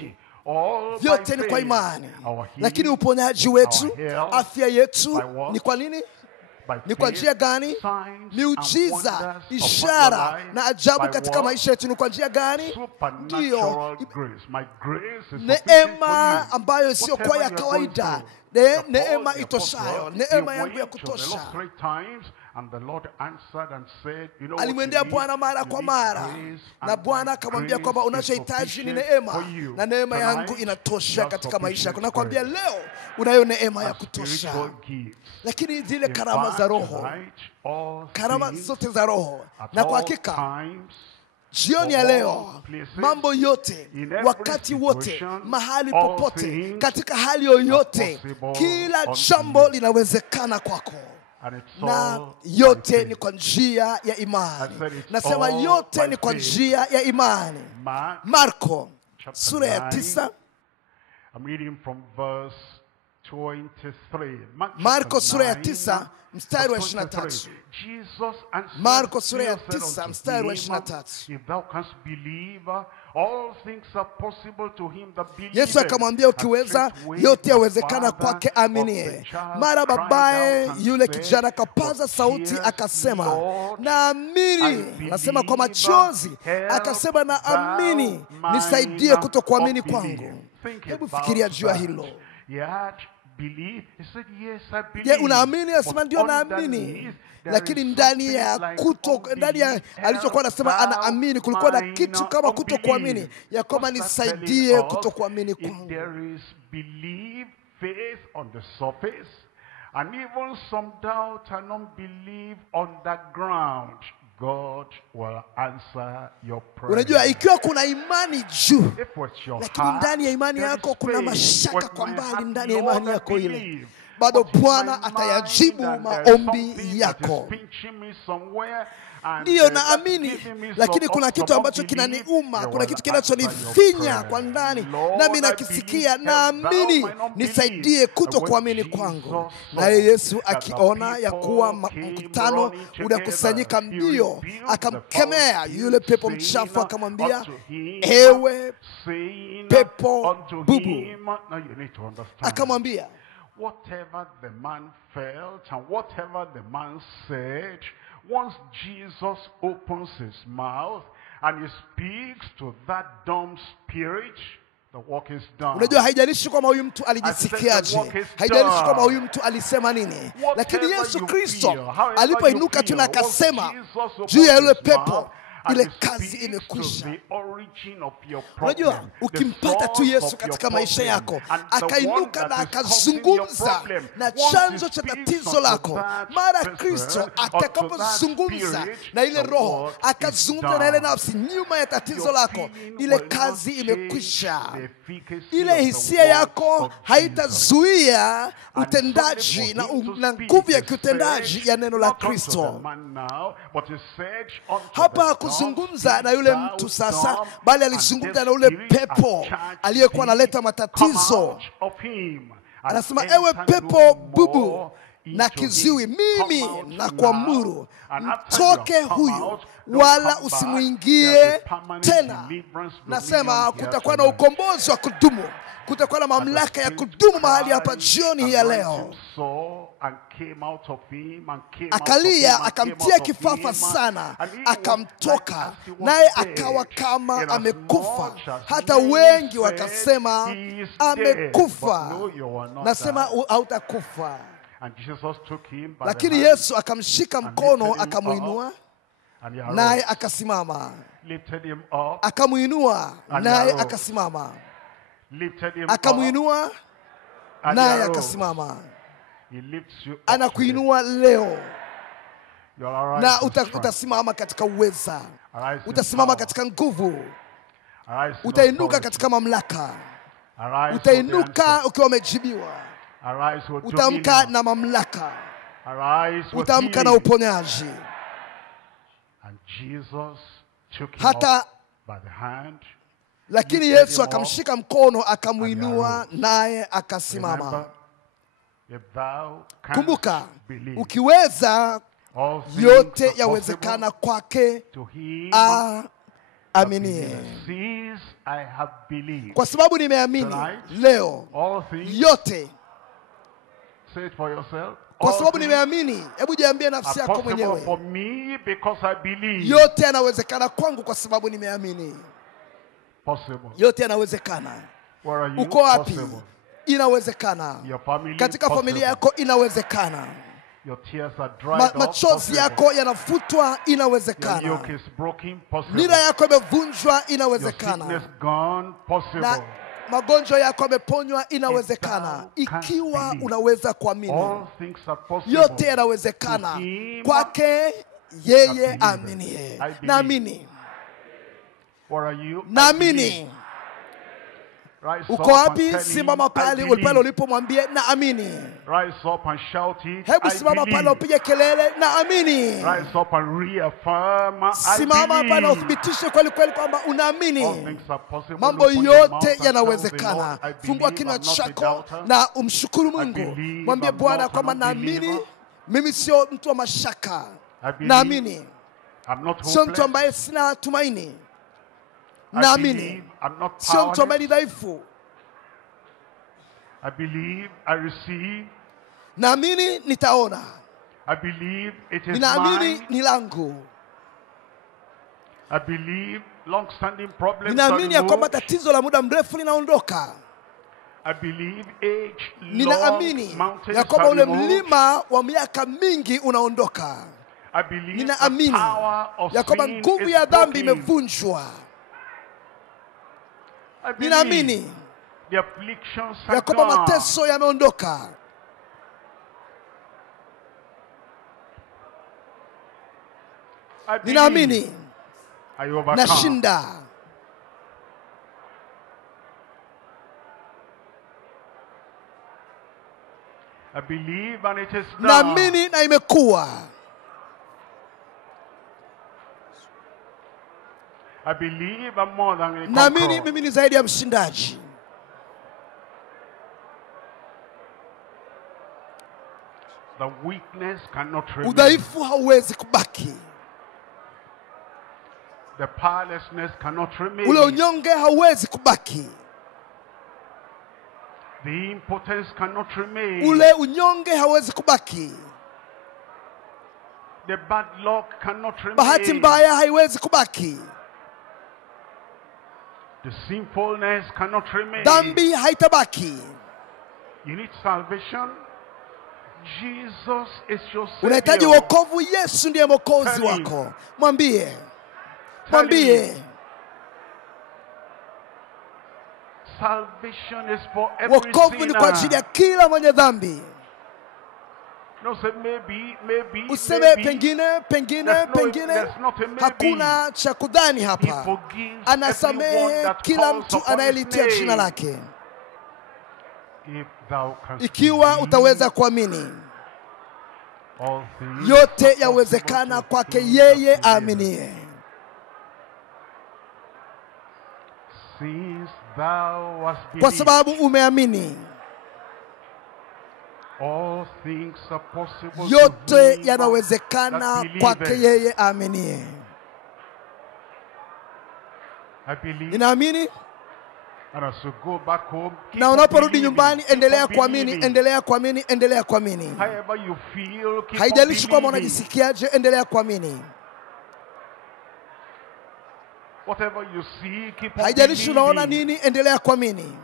vyote ni kwa imani. Lakini uponyaji wetu, afya yetu ni kwa nini? Ni kwa njia gani? Miujiza, ishara na ajabu katika maisha yetu ni kwa njia gani? Ndiyo neema ambayo sio kwa ya kawaida. Neema itoshayo, neema yangu ya kutosha. Alimwendea Bwana mara kwa mara, na Bwana akamwambia kwamba unachohitaji ni neema, na neema yangu inatosha katika maisha yako. Nakwambia leo unayo neema ya kutosha. Lakini zile karama za Roho, karama zote za Roho, na kwa hakika jioni ya leo, mambo yote, wakati wote, mahali popote, katika hali yoyote, kila jambo linawezekana kwako. Na yote ni kwa njia ya imani. Nasema yote ni kwa njia ya imani. Marko sura ya 9. Marko sura ya 9 mstari wa 23. Marko sura ya 9 mstari wa 23. Yesu akamwambia, ukiweza, yote yawezekana kwake aminie. Mara babaye yule kijana akapaza sauti akasema, naamini. Nasema kwa machozi, akasema naamini, nisaidie kutokuamini kwangu. Hebu fikiria juu ya hilo. Je, unaamini? Asema ndio naamini. Lakini ndani ya alichokuwa anasema anaamini, kulikuwa na kitu kama kutokuamini, ya kwamba nisaidie kutokuamini kwangu. faith on the surface, and even some doubt and unbelief underground, God will answer your prayer. Unajua ikiwa kuna imani juu, If with your lakini heart ndani ya imani there yako is kuna faith, mashaka with kwa my mbali heart, ndani ya Lord, imani I yako ile, believe. bado But in my Bwana mind, atayajibu and there is maombi something that is yako. pinching me somewhere, and Ndiyo that's naamini, giving me lakini some kuna kitu ambacho unbelief. kinaniuma, He kuna will kitu answer kinachonifinya your kwa prayer. ndani, Lord, nami I nakisikia, believe, help thou naamini, my unbelief. nisaidie kuto And kuamini when kwangu. Jesus Naye Yesu saw that the akiona ya kuwa people came mkutano running together, unakusanyika he mbio, rebuked the akamkemea foul yule pepo spirit, mchafu, akamwambia, unto him, ewe saying pepo unto bubu. him, now you need to understand. Akamwambia, Whatever the man felt and whatever the man said, once Jesus opens his mouth and he speaks to that dumb spirit, the work is done. unajua haijalishi kama huyu mtu alijisikiaje, haijalishi kama huyu mtu alisema nini, lakini Yesu Kristo alipoinuka tu na akasema juu ya yule pepo, ile kazi imekwisha. Unajua ukimpata tu Yesu katika maisha yako, akainuka na akazungumza na chanzo cha tatizo lako, mara Kristo atakapozungumza na ile roho, akazungumza na ile nafsi nyuma ya tatizo lako, ile kazi imekwisha. Ile hisia yako haitazuia utendaji na nguvu ya kiutendaji ya neno la Kristo. Hapa hakuzungumza na yule mtu sasa, bali alizungumza na yule pepo aliyekuwa analeta matatizo. Anasema, ewe pepo bubu na kiziwi, mimi na kuamuru mtoke huyu, wala usimuingie tena. Nasema kutakuwa na ukombozi wa kudumu, kutakuwa na mamlaka ya kudumu mahali hapa jioni hii ya leo. Akalia, akamtia kifafa sana, akamtoka, naye akawa kama amekufa. Hata wengi wakasema amekufa. Nasema hautakufa. Lakini Yesu akamshika mkono, akamuinua, naye akasimama. Akamuinua, naye akasimama. Akamuinua, naye akasimama. Anakuinua leo, na utasimama katika uweza, utasimama katika nguvu, utainuka katika mamlaka, utainuka ukiwa umejibiwa, utamka na mamlaka, utamka na uponyaji. Hata lakini Yesu akamshika mkono, akamuinua, naye akasimama. Kumbuka, ukiweza, yote yawezekana kwake aaminie. Kwa sababu nimeamini leo yote. Kwa sababu nimeamini. Hebu jiambie nafsi yako mwenyewe, yote yanawezekana kwangu kwa sababu nimeamini. Yote yanawezekana. Uko wapi? Inawezekana. Katika familia yako inawezekana. Machozi yako yanafutwa, inawezekana. Nira yako imevunjwa, inawezekana. Na magonjwa yako yameponywa, inawezekana. Ikiwa unaweza kuamini, yote yanawezekana kwake yeye aaminie. Naamini. Naamini. Uko wapi? Simama pale ulipomwambia naamini. Hebu simama pale upige kelele, naamini. Simama pale uthibitishe kweli kweli kwamba unaamini. Mambo yote yanawezekana. Fungua kinywa chako na umshukuru Mungu. Mwambie Bwana kwamba naamini. Mimi sio mtu wa mashaka. Naamini. Sio mtu ambaye sina tumaini. Naamini. Sio mtu ambaye ni dhaifu. I believe, I receive. Naamini nitaona. I believe it is ninaamini mine. ni langu. I believe long-standing problems Ninaamini are ya kwamba removed. tatizo la muda mrefu linaondoka. I believe age-long Ninaamini mountains ya kwamba are ule removed. mlima wa miaka mingi unaondoka. I believe the Ninaamini power of ya kwamba sin nguvu is ya dhambi broken. imevunjwa. I believe Ninaamini The afflictions ya are kwamba gone. mateso yameondoka. I believe Ninaamini I overcome. nashinda. I believe and it is done. Naamini na imekuwa. I believe I'm more than a Naamini conqueror. mimi ni zaidi ya mshindaji. The weakness cannot remain. Udhaifu hauwezi kubaki. The powerlessness cannot remain. Ule unyonge hauwezi kubaki. The impotence cannot remain. Ule unyonge hauwezi kubaki. The bad luck cannot remain. Bahati mbaya haiwezi kubaki. The sinfulness cannot remain. Dhambi haitabaki. You need salvation. Jesus is your Unahitaji Savior. wokovu, Yesu ndiye mwokozi Tell him. wako. Mwambie. Tell Mwambie. him. Salvation is for every Wokovu ni kwa ajili ya sinner. kila mwenye dhambi. No, say maybe. Useme pengine. There's not a maybe. Hakuna cha kudhani He hapa. forgives everyone Ansamehe that kila calls mtu upon anayelitia his jina name. lake. If thou canst Ikiwa believe, utaweza kuamini, all things yote are yawezekana possible to kwake him yeye that believeth. aaminie. Since thou hast Kwa believed, sababu umeamini, all things are possible to yote him yanawezekana that kwake believeth. yeye aaminie. I believe. Ninaamini, And as you go back home, keep na on unaporudi believing, nyumbani keep endelea on kuamini, believing. endelea kuamini, endelea kuamini. However you feel, keep Haijalishi on kwamba believing. unajisikiaje, endelea kuamini. Whatever you see, keep on Haijalishi unaona believing. nini, endelea kuamini.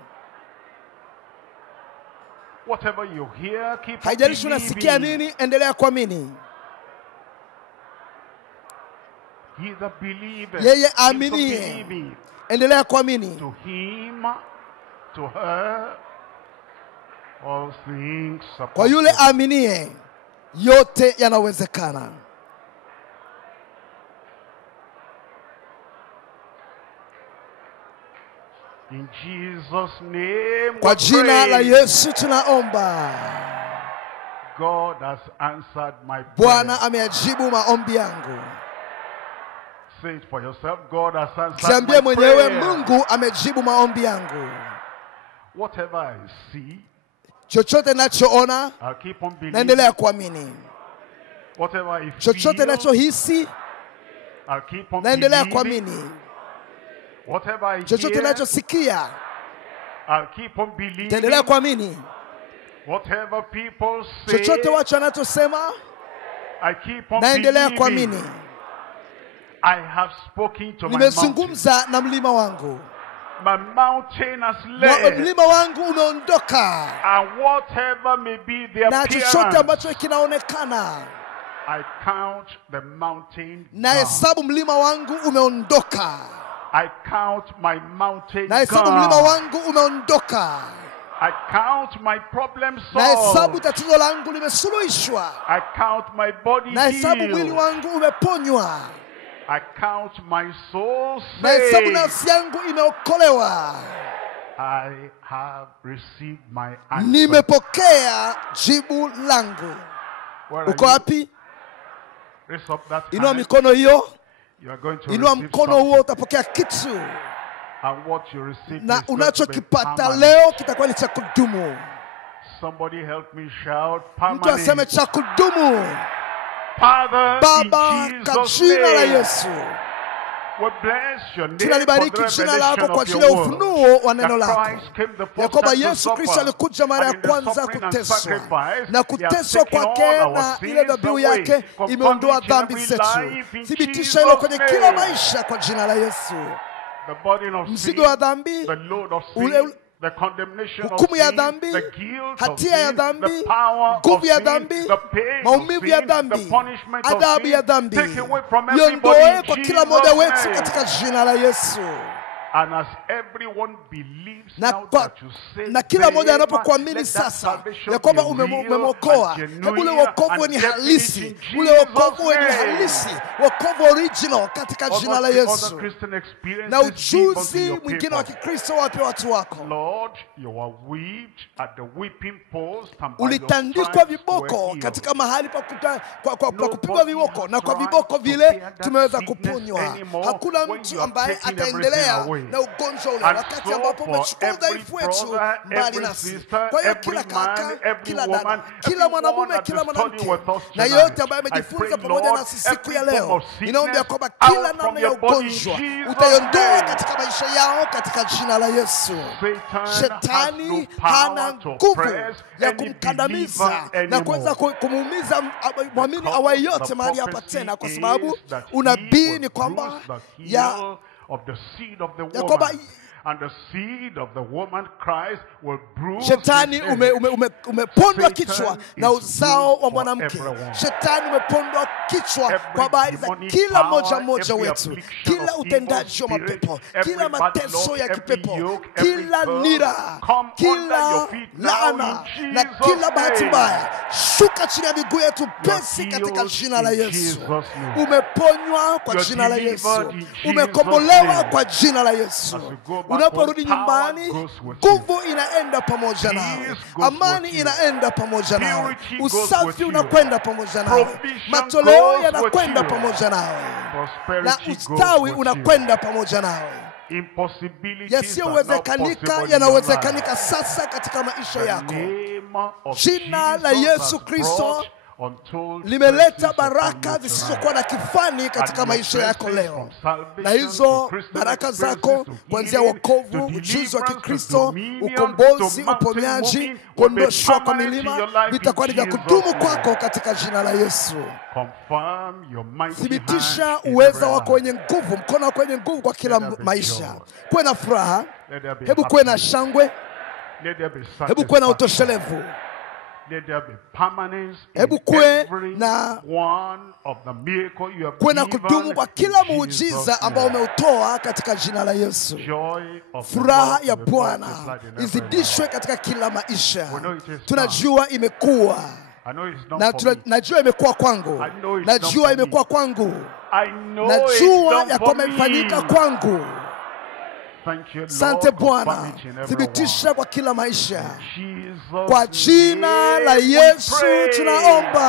Whatever you hear, keep on Haijalishi unasikia believing. nini, endelea kuamini. He that believeth, Yeye keeps on aaminie, believing. endelea kuamini. To him, to her, all things are Kwa yule possible. aaminie, yote yanawezekana. In Jesus' name, Kwa we jina la pray. Yesu tunaomba. God has answered my prayer. Bwana ameajibu maombi yangu. Say it for yourself. God has answered Jiambie my mwenyewe, prayer. Mungu amejibu maombi yangu. Whatever I see, Chochote nachoona, I'll keep on believing. naendelea kuamini. Whatever I Chochote feel, nachohisi, I'll keep on naendelea believing. kuamini. Whatever I Chochote hear, nachosikia, I'll keep on believing. taendelea kuamini. Whatever people say, Chochote watu wanachosema, I keep on naendelea believing. kuamini. I have spoken to my mountain. Nimezungumza na mlima wangu. My mountain has led. Mlima wangu umeondoka. And whatever may be the Na chochote appearance, ambacho kinaonekana, I count the mountain na gone. hesabu mlima wangu umeondoka. I count my mountain Na hesabu gone. mlima wangu umeondoka. I count my problem Na hesabu solved. tatizo langu limesuluhishwa. I count my body Na hesabu mwili healed. wangu umeponywa. I count my soul Na hesabu saved. nafsi yangu imeokolewa. I have received my answer. Nimepokea jibu langu. Where are Uko you? wapi? Raise up that Inua hand. mikono hiyo. You are going to Inua receive mkono something. huo, utapokea kitu. And what you receive Na is going to be unachokipata permanent. leo kitakuwa ni cha kudumu. Somebody help me shout Mtu aseme permanent. cha kudumu. Father, Baba, in kwa Jesus' jina la name, Yesu, we bless your name for tunalibariki the jina lako revelation kwa of ajili ya your word. ufunuo wa neno That lako, Christ came the ya first kwamba time to Yesu Kristo suffer, alikuja mara ya and in the kwanza suffering and kuteswa, sacrifice, na he has kuteswa taken kwake all our na sins ile dhabihu away. yake Confirm imeondoa each and dhambi every zetu. life in Thibitisha hilo Jesus' kwenye kila name. maisha kwa jina la Yesu. The burden of sin, Mzigo wa dhambi, the load of ule- sin, the condemnation of hukumu ya sin, dhambi, the guilt of hatia ya sin, dhambi, the power of nguvu ya sin, dhambi, the pain maumivu of ya sin, dhambi, the punishment of adhabu ya sin, dhambi, take away from iondoe everybody kwa in kila mmoja Jesus' wetu name. katika jina la Yesu. And as everyone believes Na now kwa- that you say na kila mmoja them, anapokuamini let that sasa salvation ya kwamba be real umemwokoa, and hebu ule genuine wokovu and ni definite halisi, in ule wokovu Jesus' wenye name. halisi, wokovu original katika jina la Other Yesu. Christian experiences Na give unto ujuzi your mwingine wa people. Kikristo wape watu wako. Lord, you are whipped at the whipping post and by your Ulitandikwa stripes viboko were healed. katika mahali pa kupigwa Nobody viboko, na has kwa right viboko to vile bear that tumeweza sickness kuponywa. anymore Hakuna when you mtu have ambaye taken ataendelea everything away. na ugonjwa ule And wakati so ambapo for umechukua every udhaifu wetu brother, mbali every nasi. sister, Kwa hiyo every kila kaka, man, every kila woman, dada, kila everyone mwanamume, that kila is studying mwanamke with us na tonight, yote ambaye I amejifunza pray, pamoja Lord, nasi siku ya every form leo, of sickness inaomba kwamba out kila from namna ya your body in ugonjwa Jesus' utaiondoa name. katika maisha yao katika jina la Yesu. Satan Shetani has no hana power to nguvu oppress ya any kumkandamiza believer na kuweza anymore. kumuumiza mwamini Because awaye the yote mahali hapa prophecy tena, kwa is sababu that he unabii will ni kwamba bruise the ya heel of the seed of the ya kwamba woman, and the seed of the woman Christ will bruise Shetani his head. umepondwa Satan kichwa is na uzao wa bruised for mwanamke. everyone. Shetani umepondwa kichwa Every kwa habari za demonic kila power, moja moja every wetu, affliction kila of utendaji wa evil spirit, mapepo, every kila bad mateso luck, ya every kipepo, yoke, every kila curse, nira, come under kila your feet now laana in na Jesus' kila bahati name. mbaya, shuka chini ya miguu yetu pesi You're katika healed jina la in Yesu. Jesus' name. Umeponywa kwa You're jina la delivered Yesu. in Jesus' Umekombolewa name. kwa jina la Yesu. As you go back Unaporudi home, nyumbani, power goes with you. nguvu inaenda pamoja nawe, Peace goes amani with you. inaenda pamoja nawe, Purity goes with usafi you. unakwenda pamoja nawe, Provision matoleo goes yanakwenda with you. pamoja nawe, Prosperity na goes ustawi with you. unakwenda pamoja nawe. Impossibilities are now Yasiyowezekanika possible in your yanawezekanika life. sasa katika maisha The yako. name of Jina la Jesus Yesu has Kristo brought untold limeleta blessings upon baraka you zisizokuwa tonight. na kifani katika And maisha your yako blessings leo, from salvation na to hizo Christian baraka experiences zako to kuanzia healing, wokovu, to ujuzi wa deliverance, to Kikristo, dominion, ukombozi, to mountain uponyaji, moving will be kuondoshwa kwa permanent in milima, your life vitakuwa ni in vya Jesus' kudumu name. kwako katika jina la Yesu. Confirm your mighty Thibitisha hand in uweza every wako wenye life. nguvu, mkono wako wenye nguvu kwa kila Let there be maisha. joy. Kuwe na furaha, Let there be hebu kuwe na happiness. shangwe, Let there be hebu kuwe na satisfaction. utoshelevu, Let there be permanence hebu in kuwe every na one of the miracle you have kuwe na given kudumu kwa in kila Jesus' muujiza ambao name. umeutoa katika jina la Yesu. Joy of the Furaha Lord ya will be Bwana multiplied in every izidishwe life. katika kila maisha. We know it is Tunajua imekuwa I know it's not na for me. najua imekuwa kwangu, I know it's not najua for me. imekuwa kwangu, I know najua it's ya not kwamba for imefanyika me. kwangu. Thank you, Lord. Asante Confirm Bwana, it in every thibitisha one. kwa kila maisha. Jesus' Kwa jina la name we Yesu pray. tunaomba.